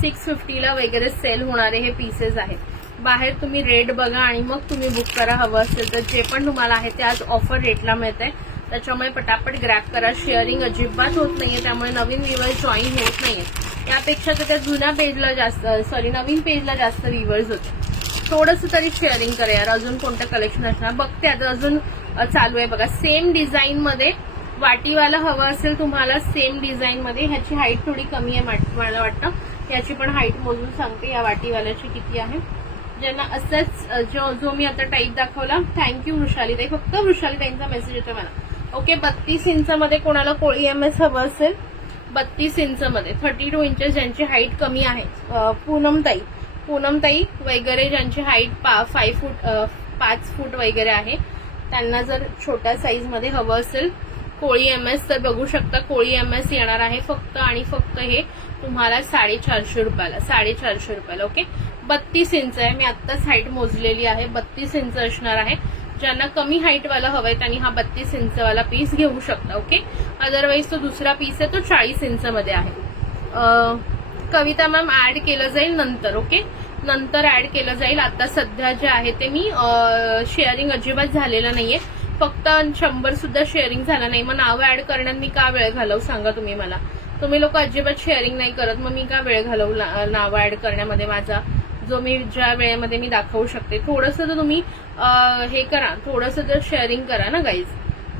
650 ला वगैरे सेल होणारे हे पीसेस आहेत. बाहेर तुम्ही रेट बघा आणि मग तुम्ही बुक करा. हवं असेल तर जे पण तुम्हाला आहे ते आज ऑफर रेटला मिळत आहे, त्याच्यामुळे पटापट ग्रॅब करा. शेअरिंग अजिबात होत नाहीये, त्यामुळे नवीन व्ह्यूअर्स जॉईन होत नाहीये. यापेक्षा तर त्या जुन्या पेजला जास्त, नवीन पेजला जास्त व्ह्यूअर्स होते. थोडंसं तरी शेअरिंग करा यार. अजून कोणतं कलेक्शन असणार बघते आता. अजून चालू आहे बघा, सेम डिझाईन मध्ये वाटीवाला हवं असेल तुम्हाला, सेम डिझाईन मध्ये. ह्याची हाईट थोडी कमी आहे मला वाटतं. याची पण हाईट मोजून सांगते या वाटीवाल्याची किती आहे. ज्यांना असंच जो मी आता टाईप दाखवला, थँक्यू वृषालीताई. फक्त वृषालीताईंचा मेसेज येतो मला. ओके, 32 इंच मध्ये कोणाला कोळी एमएस हवं असेल, 32 इंच मध्ये 32 इंचेस ज्यांची हाईट कमी आहे, पूनमताई वगैरे ज्यांची हाईट 5 फूट वगैरे आहे, त्यांना जर छोट्या साईज मध्ये हवं असेल कोळी एमएस तर बघू शकता. कोळी एमएस येणार आहे फक्त आणि फक्त हे तुम्हाला 450 रुपयाला. 450 रुपयाला. ओके, 32 इंच आहे. मी आत्ताच हाईट मोजलेली आहे. 32 इंच असणार आहे. ज्यांना कमी हाईट वाला हवंय त्यांनी हा 32 इंच वाला पीस घेऊ शकता. ओके, अदरवाईज तो दुसरा पीस आहे तो 40 इंच मध्ये आहे. कविता मॅम ऍड केलं जाईल नंतर. ओके, नंतर ऍड केलं जाईल. आता सध्या जे आहे ते मी शेअरिंग अजिबात झालेलं नाहीये. फक्त 100 सुद्धा शेअरिंग झालं नाही. मग नाव ऍड करण्यात मी का वेळ घालवू सांगा तुम्ही मला. तुम्ही लोक अजिबात शेअरिंग नाही करत, मग मी का वेळ घालवू नाव ऍड करण्यामध्ये माझा, जो मी ज्या वेळेमध्ये मी दाखवू शकते. थोडंसं तर तुम्ही हे करा, थोडंसं तर शेअरिंग करा ना गाईज.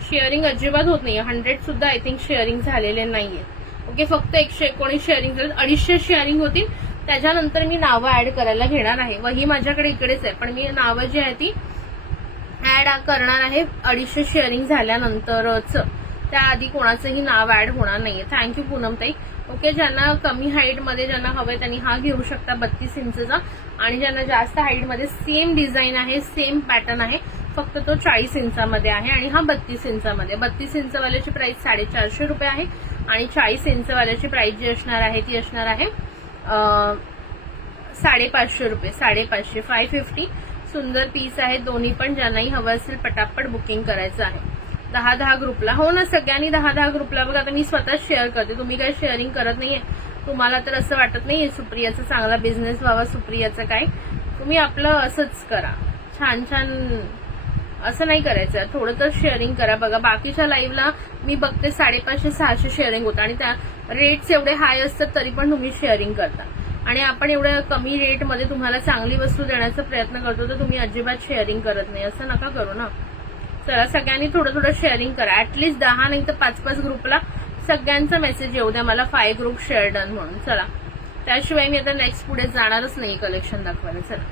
शेअरिंग अजिबात होत नाहीये. 100 सुद्धा आय थिंक शेअरिंग झालेले नाहीये. ओके, फक्त 119 शेअरिंग झाले. 250 शेअरिंग होतील. त्याच्यानंतर मी नावं ऍड करायला घेणार आहे. वही माझ्याकडे इकडेच आहे, पण मी नावं जी आहे ती ऍड करणार आहे 250 शेअरिंग झाल्यानंतरच. त्याआधी कोणाचंही नाव ऍड होणार नाहीये. थँक्यू पूनमताई. ओके, ज्यांना कमी हाईट मध्ये ज्यांना हवंय त्यांनी हा घेऊ शकता 32 इंचचा. आणि ज्यांना जास्त हाईट मध्ये सेम डिझाईन आहे, सेम पॅटर्न आहे, फक्त तो 40 इंचामध्ये आहे आणि हा 32 इंचामध्ये. 32 इंचवाल्याची प्राइस 450 रुपये आहे आणि 40 इंचवाल्याची प्राइस जी असणार आहे ती असणार आहे 550 रुपये. 550, 550. सुंदर पीस आहे दोन्ही पण. ज्यांनाही हवं असेल पटापट बुकिंग करायचं आहे. 10 ग्रुपला. हो ना, सगळ्यांनी 10 ग्रुपला. बघा आता मी स्वतः शेअर करते, तुम्ही काय शेअरिंग करत नाहीये. तुम्हाला तर असं वाटत नाहीये सुप्रियाचा चांगला बिझनेस व्हावा, सुप्रियाचं काय. तुम्ही आपलं असंच करा, छान छान. असं नाही करायचं, थोडं तर शेअरिंग करा. बघा बाकीच्या लाईव्हला मी बघते 550-600 शेअरिंग होतं आणि त्या रेट्स एवढे हाय असतात तरी पण तुम्ही शेअरिंग करता. आणि आपण एवढ्या कमी रेटमध्ये तुम्हाला चांगली वस्तू देण्याचा प्रयत्न करतो तर तुम्ही अजिबात शेअरिंग करत नाही. असं नका करू ना. चला सगळ्यांनी थोडं थोडं शेअरिंग करा. ऍटलीस्ट 10 नाही तर 5-5 ग्रुपला सगळ्यांचा मेसेज येऊ द्या मला 5 ग्रुप शेअर डन म्हणून. चला त्याशिवाय मी आता नेक्स्ट पुढे जाणारच नाही कलेक्शन दाखवायला. चला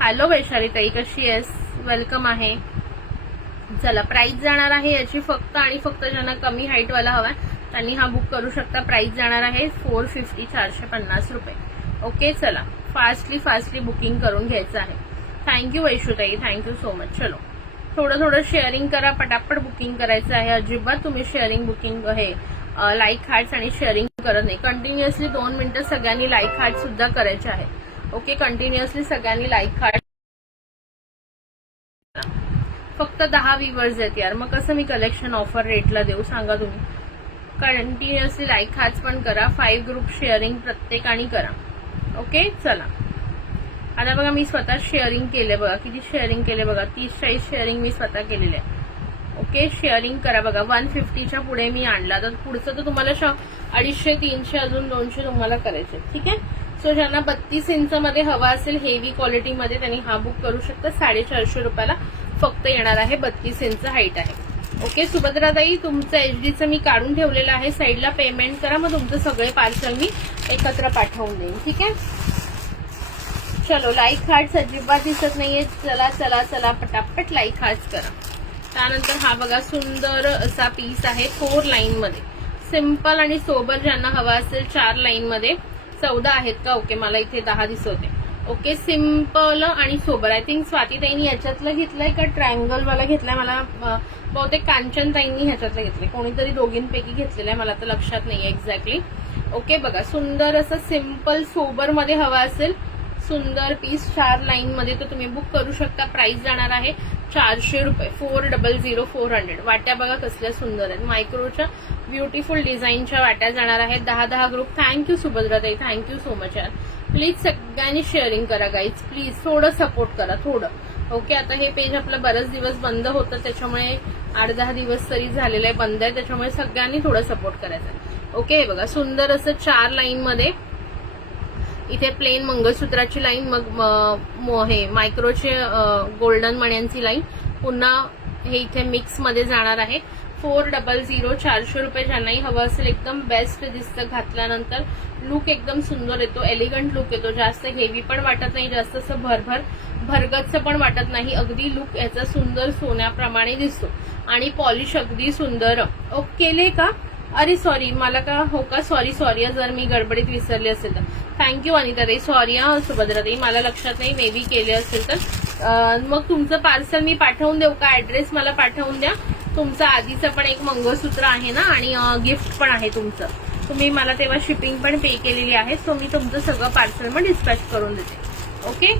हॅलो वैशाली ताई, कशी आहेस? वेलकम आहे. चला प्राइस जाणार आहे याची फक्त आणि फक्त ज्यांना कमी हाईट वाला हवा त्यांनी हा बुक करू शकता. प्राइस जाणार आहे 450 450 रुपये. ओके चला फास्टली बुकिंग करून घ्यायचं आहे. थँक्यू वैशूताई, थँक्यू सो मच. चलो थोडं थोडं शेअरिंग करा, पटापट बुकिंग करायचं आहे. अजिबात तुम्ही शेअरिंग बुकिंग हे लाईक हार्ट्स आणि शेअरिंग करत नाही. कंटिन्युअसली 2 मिनिटं सगळ्यांनी लाईक हार्ट सुद्धा करायचे आहे. ओके कंटिन्युअसली सगळ्यांनी लाईक हार्ट. फक्त 10 व्ह्यूअर्स आहेत यार, मग कसं मी कलेक्शन ऑफर रेटला देऊ सांगा तुम्ही. कंटिन्युअसली लाईक हार्ट्स पण करा. 5 ग्रुप शेअरिंग प्रत्येकाने करा. ओके चला आता बघा मी स्वतः शेअरिंग केले बघा, किती शेअरिंग केले बघा, 30-40 शेअरिंग मी स्वतः केलेले आहे. ओके शेअरिंग करा बघा. 150च्या पुढे मी आणला, तर पुढचं तर तुम्हाला 250 300 अजून 200 तुम्हाला करायचे. ठीक आहे. सो ज्यांना 32 इंच मध्ये हवा असेल हेवी क्वालिटीमध्ये त्यांनी हा बुक करू शकता. 450 रुपयाला फक्त येणार आहे. 32 इंच हाईट आहे. ओके सुभद्राताई तुमचं एचडीचं मी काढून ठेवलेलं आहे साईडला. पेमेंट करा, मग तुमचं सगळे पार्सल मी एकत्र पाठवून देईन. ठीक आहे. चलो लाईक हार्ट्स अजिबात दिसत नाहीये. चला चला चला पटापट लाईक हार्ट्स करा. त्यानंतर हा बघा सुंदर असा पीस आहे 4 लाईन मध्ये. सिंपल आणि सोबर ज्यांना हवा असेल 4 लाईन मध्ये. 14 आहेत का? ओके मला इथे 10 दिसत आहे. ओके सिंपल आणि सोबर. आय थिंक स्वातीताईंनी याच्यातलं घेतलंय का ट्रायंगल वाला घेतलाय, मला बहुतेक कांचनताईंनी ह्याच्यातलं घेतलंय. कोणीतरी दोघींपैकी घेतलेलं आहे, मला तर लक्षात नाहीये एक्झॅक्टली. ओके बघा सुंदर असं सिंपल सोबर मध्ये हवा असेल सुंदर पीस 4 लाईन मध्ये तर तुम्ही बुक करू शकता. प्राइस जाणार आहे 400 रुपये. 400 400. वाट्या बघा कसल्या सुंदर आहेत. मायक्रोच्या ब्युटिफुल डिझाईनच्या वाट्या जाणार आहेत. 10-10 ग्रुप. थँक्यू सुभद्राताई, थँक्यू सो मच यार. प्लीज सगळ्यांनी शेअरिंग करा गाईज, प्लीज थोडं सपोर्ट करा थोडं. ओके आता हे पेज आपलं बरेच दिवस बंद होतं, त्याच्यामुळे 8-10 दिवस तरी झालेलं आहे बंद आहे, त्याच्यामुळे सगळ्यांनी थोडं सपोर्ट करायचं. ओके हे बघा सुंदर असं 4 लाईन मध्ये. इथे प्लेन मंगळसूत्राची लाईन, मग हे मायक्रोचे गोल्डन मण्यांची लाईन, पुन्हा हे इथे मिक्स मध्ये जाणार आहे. 400 400 रुपये. ज्यांनाही हवं असेल एकदम बेस्ट दिसतं घातल्यानंतर. लुक एकदम सुंदर येतो, एलिगंट लुक येतो. जास्त हेवी पण वाटत नाही, जास्त असं भरगतचं पण वाटत नाही. अगदी लुक याचा सुंदर सोन्याप्रमाणे दिसतो आणि पॉलिश अगदी सुंदर. केले का? अरे सॉरी मला का हो का सॉरी जर मी गडबडीत विसरले असेल तर. थँक्यू अनिताताई, सॉरी सुभद्राताई मला लक्षात नाही, मे बी केले असेल तर. मग तुमचं पार्सल मी पाठवून देऊ का? ऍड्रेस मला पाठवून द्या. तुमचं आधीचं पण एक मंगळसूत्र आहे ना आणि गिफ्ट पण आहे तुमचं. तुम्ही मला तेव्हा शिपिंग पण पे केलेली आहे. सो मी तुमचं सगळं पार्सल मग डिस्पॅच करून देते. ओके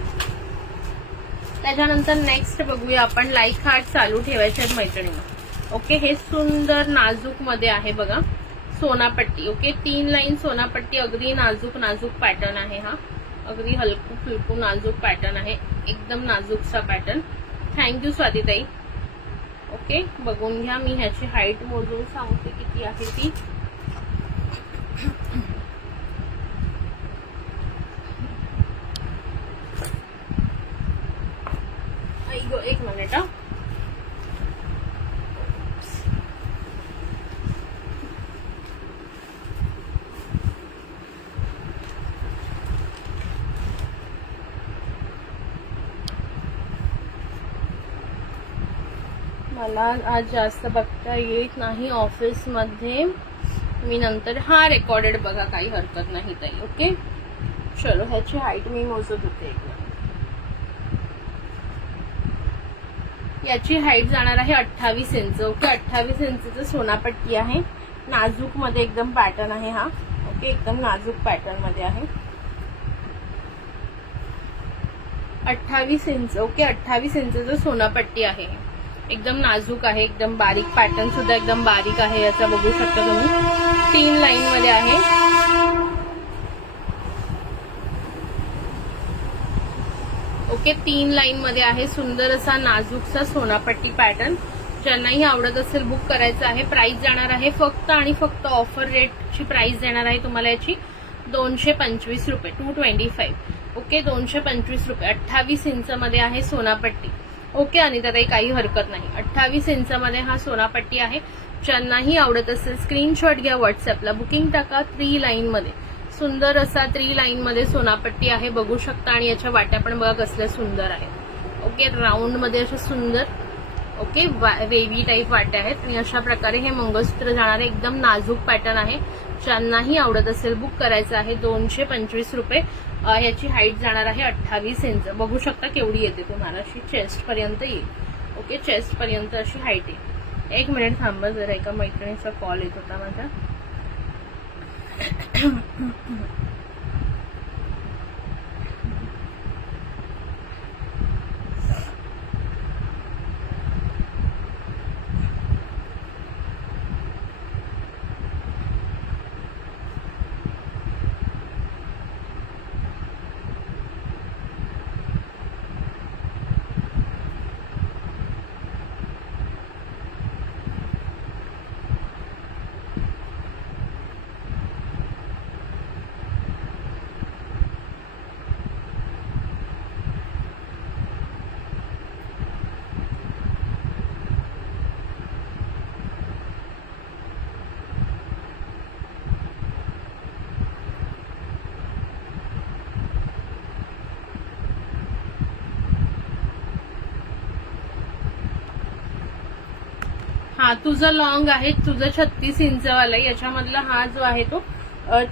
त्याच्यानंतर नेक्स्ट बघूया आपण. लाईक हार्ट चालू ठेवायचे आहेत मैत्रिणींना. ओके हे सुंदर नाजूक मध्ये आहे बघा सोनापट्टी. Okay 3 line Sonapatti. अगदी नाजूक पॅटर्न आहे हा. अगदी हलकू फुलकू नाजूक पॅटर्न आहे, एकदम नाजूकसा पॅटर्न. थँक्यू स्वातीताई. ओके बघून घ्या. मी ह्याची हाईट मोजून सांगते किती आहे ती. एक मिनिट हा. मला आज जास्त बघता येत नाही ऑफिस मध्ये, मी नंतर हा रेकॉर्डेड बघा, काही हरकत नाही ताई. ओके चलो ह्याची हाईट मी मोजत होते. याची हाईट जाणार आहे 28 इंच. ओके 28 इंचचं सोनापट्टी आहे. नाजूक मध्ये एकदम पॅटर्न आहे हा. ओके एकदम नाजूक पॅटर्न मध्ये आहे. 28 इंच. ओके 28 इंचचं सोनापट्टी आहे. एकदम नाजूक आहे, एकदम बारीक पॅटर्न सुद्धा एकदम बारीक आहे याचा बघू शकता तुम्ही. 3 लाईन मध्ये आहे. ओके 3 लाईन मध्ये आहे. सुंदर असा नाजूकसा सोनापट्टी पॅटर्न. ज्यांनाही आवडत असेल बुक करायचं आहे. प्राइस जाणार आहे फक्त आणि फक्त ऑफर रेटची प्राइस देणार आहे तुम्हाला याची 225 रुपये. 225. ओके 225 रुपये. 28 इंच मध्ये आहे सोनापट्टी. ओके अनिताताई, काही हरकत नाही. 28 इंचामध्ये हा सोनापट्टी आहे. ज्यांनाही आवडत असेल स्क्रीनशॉट घ्या, व्हॉट्सअपला बुकिंग टाका. 3 लाईन मध्ये सुंदर असा 3 लाईन मध्ये सोनापट्टी आहे, बघू शकता. आणि याच्या वाट्या पण बघा कसल्या सुंदर आहेत. ओके, राऊंड मध्ये अशा सुंदर ओके वेवी टाईप वाट्या आहेत. आणि अशा प्रकारे हे मंगळसूत्र जाणारे एकदम नाजूक पॅटर्न आहे. ज्यांनाही आवडत असेल बुक करायचं आहे. 225 रुपये. याची हाईट जाणार आहे 28 इंच. बघू शकता केवढी येते तुम्हाला, अशी चेस्ट पर्यंत येईल. ओके, चेस्ट पर्यंत अशी हाईट येईल. 1 मिनिट थांबा जरा, एका मैत्रिणीचा कॉल येत होता माझा. हा तुझं लॉंग आहे, तुझं 36 इंचवाला. याच्यामधला हा जो आहे तो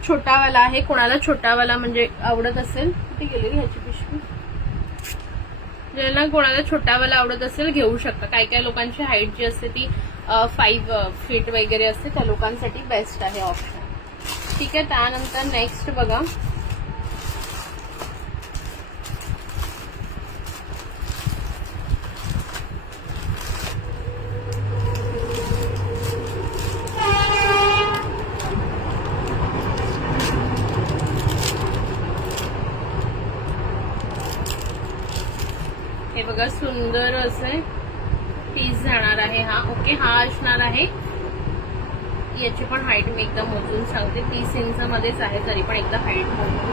छोटावाला आहे. कोणाला छोटावाला म्हणजे आवडत असेल, कुठे गेलेली ह्याची पिशवी, ज्यांना कोणाला छोटावाला आवडत असेल घेऊ शकता. काही काही लोकांची हाईट जी असते ती 5 फीट वगैरे असते, त्या लोकांसाठी बेस्ट आहे ऑप्शन. ठीक आहे, त्यानंतर नेक्स्ट बघा. हे बघा सुंदर असं पीस जाणार आहे हा. ओके, हा असणार आहे. याची पण हाईट मी एकदा मोजून सांगते, 30 इंच मध्येच आहे, तरी पण एकदा हाईट मोजून.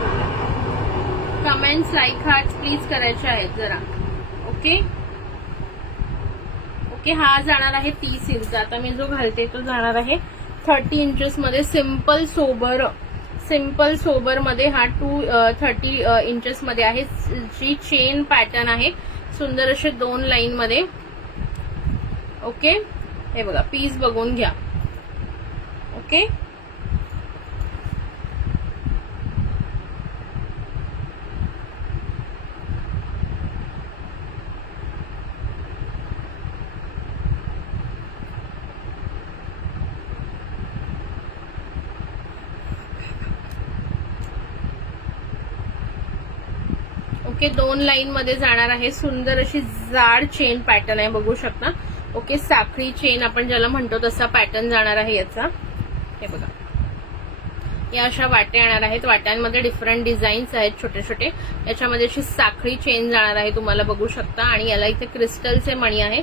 कमेंट्स, लाईक, हार्ट प्लीज करायचे आहेत जरा. ओके ओके, हा जाणार आहे 30 इंच. आता मी जो घालते तो जाणार आहे 30 इंचेस मध्ये. सिंपल सोबर मध्ये हा 30 इंचेस मध्ये आहे. जी चेन पॅटर्न आहे, सुंदर असे 2 लाईन मध्ये. ओके, हे बघा पीस बघून घ्या. ओके, ओके 2 लाईन मध्ये जाणार आहे. सुंदर अशी जाड चेन पॅटर्न आहे, बघू शकता. ओके, साखळी चेन आपण ज्याला म्हणतो तसा पॅटर्न जाणार आहे याचा. हे बघा, या अशा वाट्या येणार आहेत. वाट्यांमध्ये डिफरंट डिझाईन्स आहेत छोटे छोटे. याच्यामध्ये अशी साखळी चेन जाणार आहे, तुम्हाला बघू शकता. आणि याला इथे क्रिस्टलचे मणी आहे.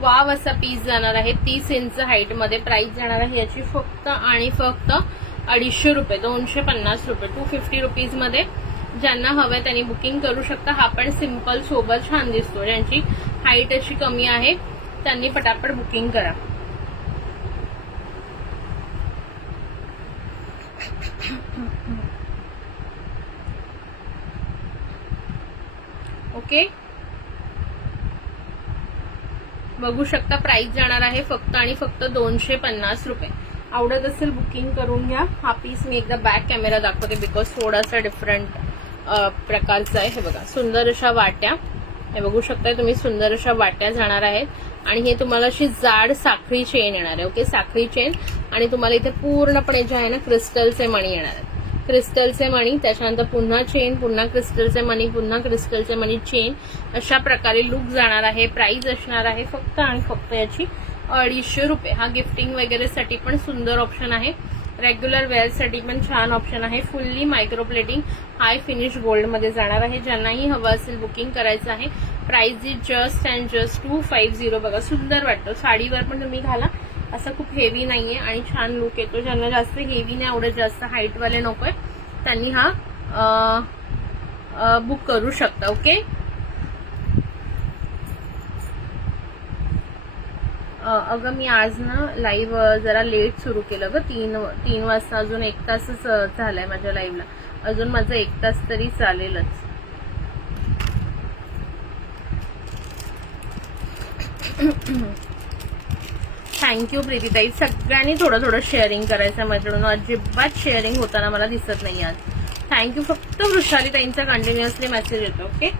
वाव असा पीस जाणार आहे 30 इंच हाईट मध्ये. प्राइस जाणार आहे याची फक्त आणि फक्त 250 रुपये, 250 रुपये, 250 रुपीज मध्ये. ज्यांना हवंय त्यांनी बुकिंग करू शकता. हा पण सिंपल सोबत छान दिसतो. ज्यांची हाईट अशी कमी आहे त्यांनी पटापट बुकिंग करा. ओके, बघू शकता. प्राइस जाणार आहे फक्त आणि फक्त 250 रुपये. आवडत असेल बुकिंग करून घ्या. हा पीस मी एकदा बॅक कॅमेरा दाखवते, बिकॉज थोडासा डिफरंट प्रकारचा आहे. हे बघा सुंदर अशा वाट्या, हे बघू शकता तुम्ही. सुंदर अशा वाट्या जाणार आहेत. आणि हे तुम्हाला अशी जाड साखळी चेन येणार आहे. ओके, साखळी चेन. आणि तुम्हाला इथे पूर्णपणे जे आहे ना क्रिस्टलचे मणी येणार आहेत. क्रिस्टलचे मणी, त्याच्यानंतर पुन्हा चेन, पुन्हा क्रिस्टलचे मणी, पुन्हा क्रिस्टलचे मणी, चेन. अशा प्रकारे लुक जाणार आहे. प्राइस असणार आहे फक्त आणि फक्त याची 250 रुपये. हा गिफ्टिंग वगैरे साठी पण सुंदर ऑप्शन आहे. रेग्युलर वेअर साठी पण छान ऑप्शन आहे. फुल्ली मायक्रोप्लेटिंग हाय फिनिश गोल्ड मध्ये जाणार आहे. ज्यांनाही हवं असेल बुकिंग करायचं आहे. Price is just and just 250. बघा सुंदर वाटतो. साडीवर पण तुम्ही घाला, असं खूप हेवी नाहीये आणि छान लुक येतो. ज्यांना जास्त हेवी नाही आवडत, जास्त हाईट वाले नकोय, त्यांनी हा बुक करू शकता. ओके, अगं मी आज ना लाईव्ह जरा लेट सुरू केलं ग. 3 वाजता. अजून 1 तासच झालाय माझ्या लाईव्हला. अजून माझं 1 तास तरी चालेलच. थँक्यू प्रीतीताई. सगळ्यांनी थोडं थोडं शेअरिंग करायचं मैत्रिणींनो. अजिबात शेअरिंग होताना मला दिसत नाही आज. थँक्यू. फक्त वृषाली ताईंचा कंटिन्युअसली मेसेज येतो. ओके,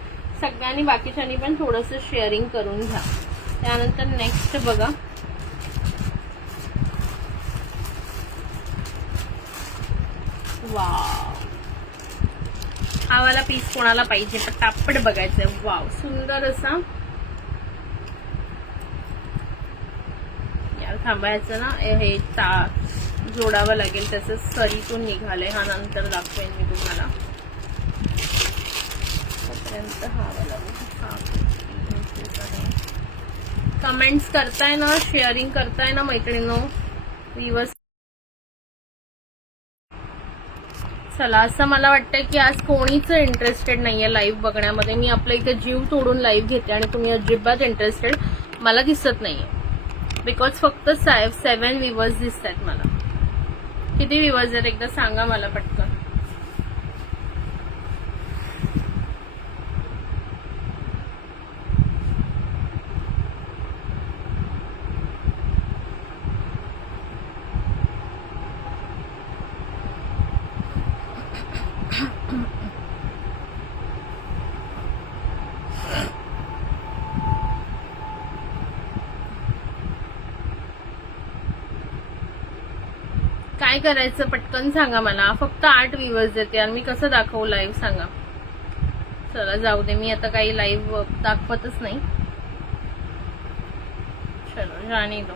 सगळ्यांनी बाकीच्यांनी पण थोडंसं शेअरिंग करून घ्या. त्यानंतर नेक्स्ट बघा, वाव, हा वाला पीस कोणाला पाहिजे पटापट बघायचंय. वाव, सुंदर असा. यार थांबायचं ना, हे जोडावं लागेल. त्याचं सरीतून निघालंय. हा नंतर दाखवेन मी तुम्हाला. तोपर्यंत हा वाला कमेंट्स करताय ना, शेअरिंग करताय ना मैत्रिणींनो, व्ह्यूअर्स. चला, असं मला वाटतंय की आज कोणीच इंटरेस्टेड नाहीये लाईव्ह बघण्यामध्ये. मी आपल्या इथे जीव तोडून लाईव्ह घेते आणि तुम्ही अजिबात इंटरेस्टेड मला दिसत नाहीये. बिकॉज फक्त 7 व्ह्यूअर्स दिसत आहेत मला. किती व्ह्यूअर्स आहेत एकदा सांगा मला पटकन. काय करायचं पटकन सांगा मला. फक्त 8 व्ह्यूअर्स येते आणि मी कसं दाखवू लाईव्ह सांगा. चला जाऊ दे, मी आता काही लाईव्ह दाखवतच नाही. चलो जाणे दो.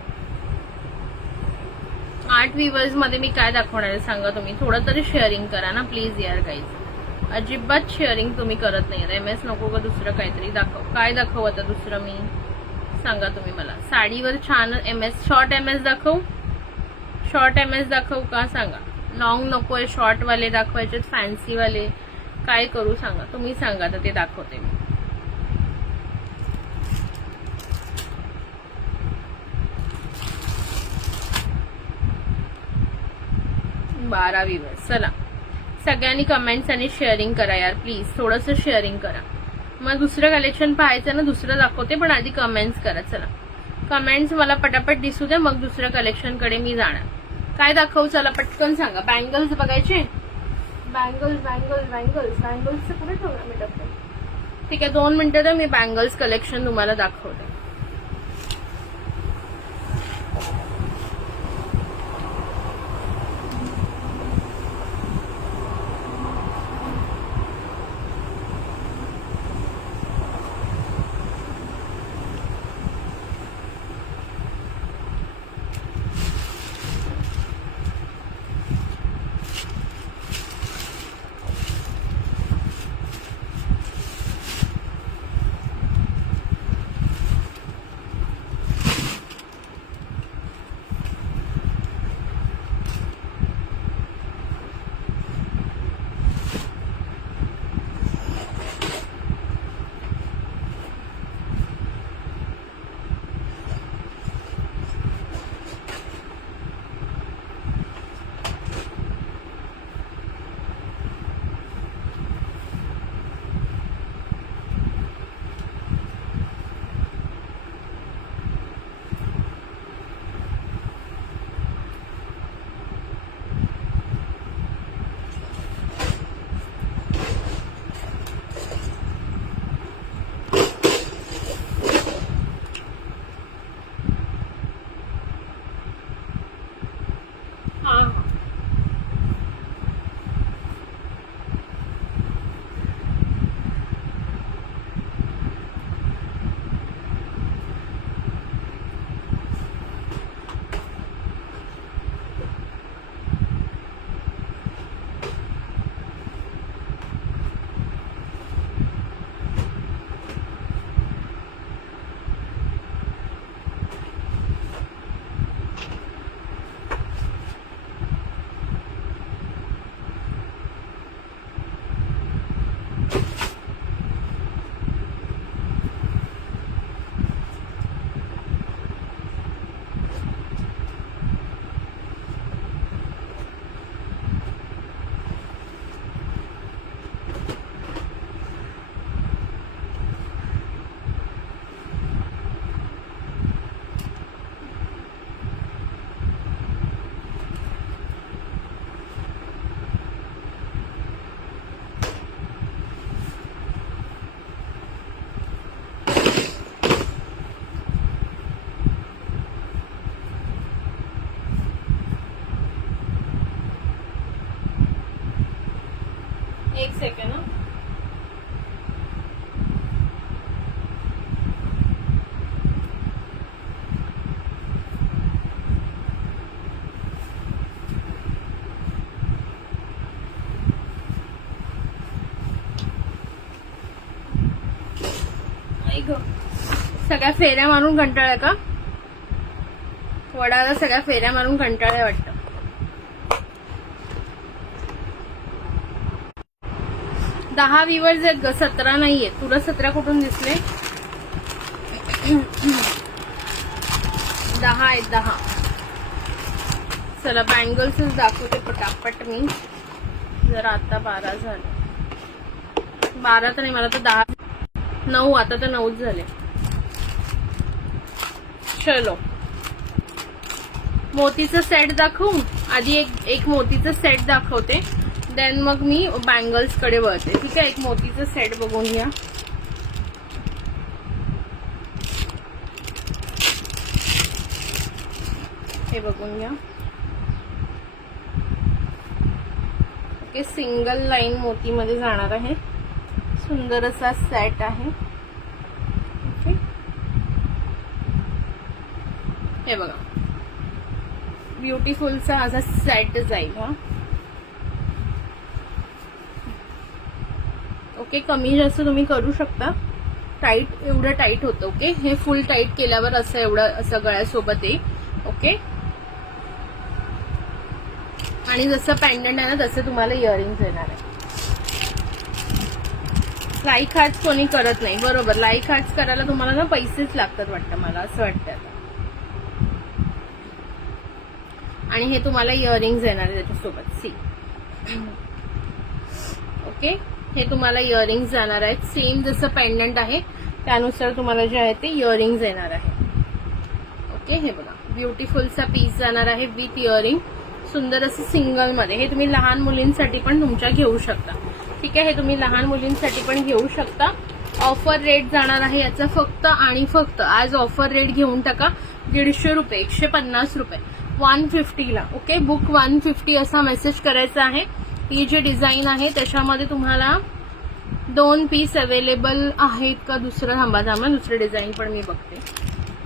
8 व्ह्यूअर्स मध्ये मी काय दाखवणार आहे सांगा तुम्ही. थोडं तरी शेअरिंग करा ना प्लीज यार गाईज. अजिबात शेअरिंग तुम्ही करत नाही. MS नको का दुसरं काहीतरी दाखव. काय दाखवू आता दुसरं मी सांगा तुम्ही मला. साडीवर छान MS, शॉर्ट MS दाखवू. शॉर्ट MS दाखवू का सांगा. लॉंग नकोय, शॉर्ट वाले दाखवायचे, फॅन्सी वाले. काय करू सांगा तुम्ही. सांगा तर ते दाखवते मी. 12 व्ह्यूअर्स. चला, सगळ्यांनी कमेंट्स आणि शेअरिंग करा यार प्लीज. थोडंसं शेअरिंग करा. मग दुसरं कलेक्शन पाहायचं ना, दुसरं दाखवते, पण आधी कमेंट्स करा. चला, कमेंट्स मला पटापट दिसू द्या, मग दुसऱ्या कलेक्शन कडे मी जाणार. काय दाखवू चला पटकन सांगा. बँगल्स बघायचे. बँगल्स बँगल्स बँगल्स बँगल्सचं कुठे ठेवलं मी डब्बे. ठीक आहे, 2 मिनिटं तर मी बँगल्स कलेक्शन तुम्हाला दाखवते. एक सेकंड ना. सगळ्या फेऱ्या मारून कंटाळ्या का? वडाला सगळ्या फेऱ्या मारून कंटाळ्या वाटतं. 10 व्ह्यूअर्स आहेत ग, 17 नाहीये. तुला 17 कुठून दिसले? 10 आहेत, 10. चला बँगल्सच दाखवते पटापट मी. जरा आता 12 झाले. 12 तर नाही, मला तर 10, 9. आता तर 9च झाले. चलो मोतीचं सेट दाखवू. आधी एक मोतीचं सेट दाखवते, देन मग मी बँगल्स कडे वळते. ठीक आहे, एक मोतीचं सेट बघून घ्या. हे बघून घ्या. ओके, सिंगल लाईन मोती मध्ये जाणार आहे. सुंदर असा सेट आहे. ओके, हे बघा, ब्युटिफुलचा असा सेट जाईल हा. ओके, कमी जास्त तुम्ही करू शकता. टाईट, एवढं टाईट होतं. ओके, हे फुल टाईट केल्यावर असं एवढं असं गळ्यासोबत येईल. ओके, आणि जसं पॅन्डंट आहे ना तसं तुम्हाला इयरिंग्स येणार आहे. लाईक हार्ट्स कोणी करत नाही. बरोबर, लाईक हार्ट्स करायला तुम्हाला ना पैसेच लागतात वाटतं, मला असं वाटतं. आणि हे तुम्हाला इयरिंग्स येणार आहे त्याच्यासोबत. सी, ओके, हे तुम्हाला इयरिंग्स जाणार आहेत. सेम जसं पेंडंट आहे त्यानुसार तुम्हाला जे आहे ते इयरिंग्स येणार आहे. ओके, हे बघा, ब्युटिफुलचा पीस जाणार आहे विथ इयरिंग. सुंदर असं सिंगल मध्ये. हे तुम्ही लहान मुलींसाठी पण तुमच्या घेऊ शकता. ठीक आहे, हे तुम्ही लहान मुलींसाठी पण घेऊ शकता. ऑफर रेट जाणार आहे याचा फक्त आणि फक्त आज ऑफर रेट घेऊन टाका. 150 रुपये, 150 रुपये, 150 ला. ओके, बुक 150 असा मेसेज करायचा आहे. ही जी डिझाईन आहे त्याच्यामध्ये तुम्हाला 2 पीस अवेलेबल आहेत का? दुसरं थांबा, दुसरं डिझाईन पण मी बघते.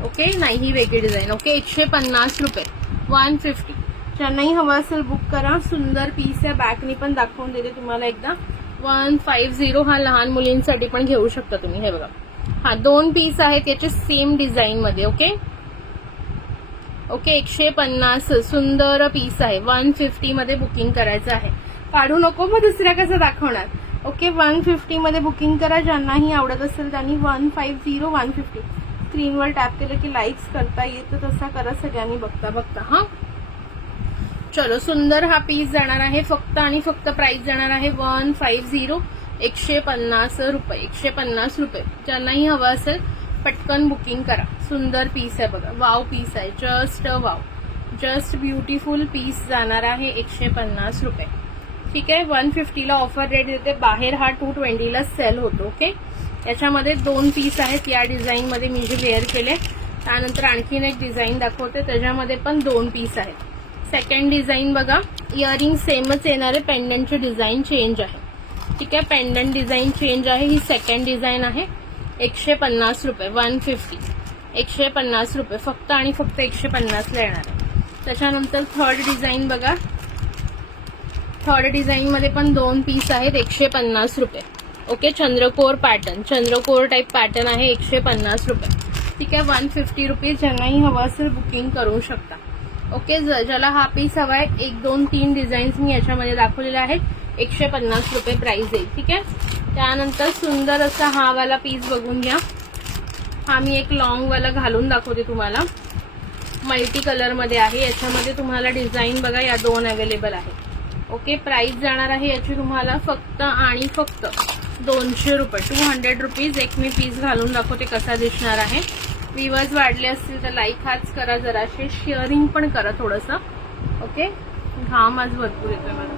ओके, नाही, ही वेगळी डिझाईन. ओके, 150 रुपये, 150. ज्यांनाही हवं असेल बुक करा. सुंदर पीस आहे. बॅकनी पण दाखवून देते तुम्हाला एकदा. 150. हा लहान मुलींसाठी पण घेऊ शकता तुम्ही. हे बघा, हा 2 पीस आहेत याचे सेम डिझाईन मध्ये. ओके, ओके, 150 सुंदर पीस आहे. 150 मध्ये बुकिंग करायचं आहे. काढू नको, मग दुसऱ्या कसं दाखवणार. ओके, 150 मध्ये बुकिंग करा. ज्यांनाही आवडत असेल त्यांनी 150 150 स्क्रीनवर टॅप केलं की लाईक्स करता येतं. तसा करा सगळ्यांनी बघता बघता. हा, चलो, सुंदर हा पीस जाणार आहे. फक्त आणि फक्त प्राइस जाणार आहे 150, 150 रुपये, 150 रुपये. ज्यांनाही हवं असेल पटकन बुकिंग करा. सुंदर पीस आहे बघा, वाव पीस आहे. Just wow, just beautiful piece जाणार आहे 150 रुपये. ठीक आहे, 150 ला ऑफर रेट देते. बाहेर हा 220 ला सेल होतो. ओके, याच्यामध्ये 2 पीस आहेत. या डिझाईन मध्ये मी जे वेअर केले. त्यानंतर आणखीन एक डिझाईन दाखवते, त्याच्यामध्ये पण 2 पीस आहेत. सेकंड डिझाईन बघा, इयरिंग सेमच येणार आहे. पेंडंटची डिझाईन चेंज आहे. ठीक आहे, पेंडंट डिझाईन चेंज आहे. ही सेकंड डिझाईन आहे. 150 रुपये, 150, 150 रुपये फक्त आणि फक्त 150 ला येणार आहे. त्याच्यानंतर थर्ड डिझाईन बघा. थर्ड डिझाईन मध्ये पण 2 पीस आहेत. 150 रुपये. ओके, चंद्रकोर पॅटर्न, चंद्रकोर टाईप पॅटर्न आहे. 150 रुपये. ठीक आहे, 150 रुपीज. ज्यांनाही हवं असेल बुकिंग करू शकता. ओके, ज्याला हा पीस हवाय, 1 2 3 डिझाईन्स मी याच्यामध्ये दाखवलेल्या आहेत. 150 रुपये प्राइस येईल. ठीक आहे, त्यानंतर सुंदर असा हा वाला पीस बघून घ्या. हा मी एक लॉंग वाला घालून दाखवते तुम्हाला. मल्टी कलर मध्ये आहे. याच्यामध्ये तुम्हाला डिझाईन बघा, या 2 अवेलेबल आहेत. ओके, प्राइस जाणार आहे याची तुम्हाला फक्त आणि फक्त 200 रुपये, 200 रुपीज. एक मी पीस घालून दाखवते कसा दिसणार आहे. व्ह्यूअर्स वाढले असतील तर लाईक हाच करा, जराशे शेअरिंग पण करा थोडंसं. ओके, घाम आज भरपूर येतोय मला.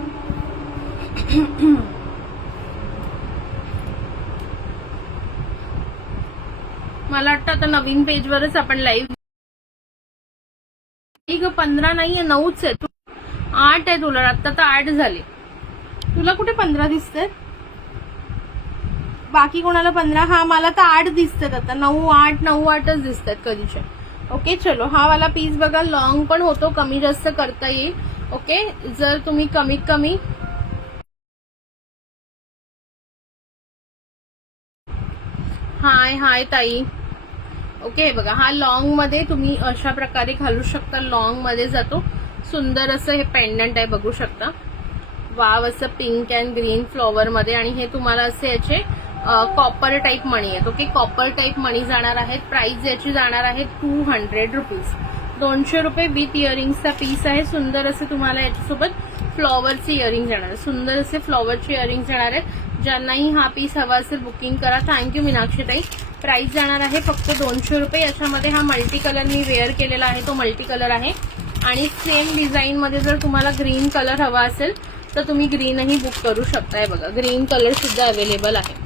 मला वाटतं आता नवीन पेजवरच आपण लाईव्ह. 15 नाहीये, 9च आहे. 8 आहे तुला, आता तर 8 झाले. तुला कुठे 15 दिसतात? बाकी कोणाला 15? हा मला तर 8 दिसतात आता. 9, 8, 9, 8च दिसतात कधीचे. ओके चलो, हा वाला पीस बघा, लॉंग पण होतो, कमी जास्त करता येईल. ओके, जर तुम्ही कमीत कमी हाय ताई. ओके बघा, हा लॉंग मध्ये तुम्ही अशा प्रकारे घालू शकता. लॉंग मध्ये जातो. सुंदर असं हे पेंडंट आहे, बघू शकता. वाव, असं पिंक अँड ग्रीन फ्लॉवर मध्ये. आणि हे तुम्हाला असे याचे कॉपर टाईप मणी आहेत. ओके, कॉपर टाईप मणी जाणार आहेत. प्राइस याची जाणार आहे 200 रुपीज. 200 रुपये विथ इयरिंगचा पीस आहे. सुंदर असे तुम्हाला याच्यासोबत फ्लॉवरचे इयरिंग जाणार आहे. सुंदर असे फ्लॉवरचे इयरिंग जाणार आहेत. ज्यांनाही हा पीस हवा असेल बुकिंग करा. थँक्यू मीनाक्षी ताई. प्राइस जाणार आहे फक्त 200 रुपये. याच्यामध्ये हा मल्टी कलर मी वेअर केलेला आहे, तो मल्टी कलर आहे. आणि सेम डिझाईन मध्ये जर तुम्हाला ग्रीन कलर हवा असेल तर तुम्ही ग्रीनही बुक करू शकताय. बघा, ग्रीन कलर सुद्धा अवेलेबल आहे.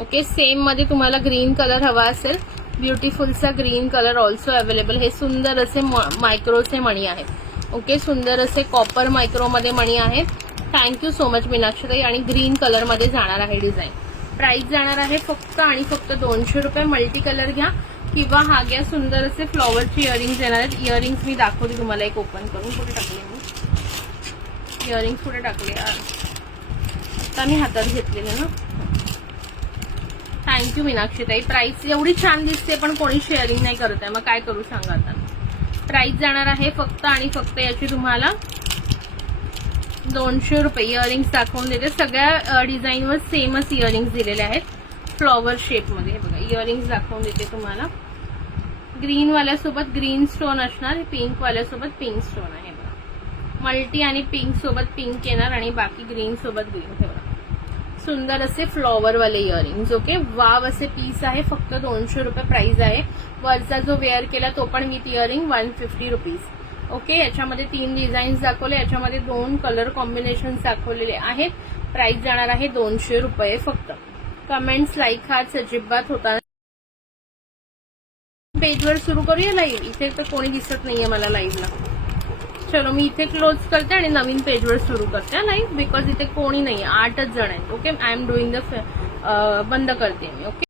ओके, सेम मध्ये तुम्हाला ग्रीन कलर हवा असेल, ब्युटिफुलचा ग्रीन कलर ऑल्सो अवेलेबल. हे सुंदर असे मायक्रोचे मणी आहेत. ओके, सुंदर असे कॉपर मायक्रो मध्ये मणी आहेत. थँक्यू सो मच मीनाक्षीताई. आणि ग्रीन कलर मध्ये जाणार आहे डिझाईन. प्राइस जाणार आहे फक्त आणि फक्त 200 रुपये. मल्टी कलर घ्या किंवा हा घ्या. सुंदर असे फ्लॉवरचे इयरिंग्स येणार आहेत. इयरिंग्स मी दाखवते तुम्हाला एक ओपन करून. कुठे टाकले मी इयरिंग्स? कुठे टाकले आता मी हातात घेतलेले ना. थँक्यू मीनाक्षीताई. प्राइस एवढी छान दिसते पण कोणी शेअरिंग नाही करत आहे, मग काय करू सांगा आता. प्राइस जाणार आहे फक्त आणि फक्त याची तुम्हाला 200 रुपये. इयरिंग्स दाखवून देते. सगळ्या डिझाईनवर सेमच इयरिंग्स दिलेले आहेत फ्लॉवर शेपमध्ये. हे बघा, इयरिंग्स दाखवून देते तुम्हाला. ग्रीन वाल्यासोबत ग्रीन स्टोन असणार, पिंक वाल्यासोबत पिंक स्टोन आहे. बघा, मल्टी आणि पिंक सोबत पिंक येणार आणि बाकी ग्रीन सोबत ग्रीन. हे बघा, सुंदर असे फ्लॉवर वाले इयरिंग्स. ओके, वाव असे पीस आहे. फक्त 200 रुपये प्राइस आहे. वरचा जो वेअर केला तो पण विथ इयरिंग 150 रुपीज. ओके, याच्यामध्ये 3 डिझाईन्स दाखवले. याच्यामध्ये 2 कलर कॉम्बिनेशन दाखवलेले आहेत. प्राइस जाणार आहे 200 रुपये फक्त. कमेंट्स, लाईक, हार्ट्स अजिबात होता. पेजवर सुरू करूया लाईव्ह. इथे तर कोणी दिसत नाहीये मला लाईव्हला. चलो, मी इथे क्लोज करते आणि नवीन पेजवर सुरू करते लाईव्ह, बिकॉज इथे कोणी नाही, 8च जण आहेत. Okay, I am doing the बंद करते मी. ओके.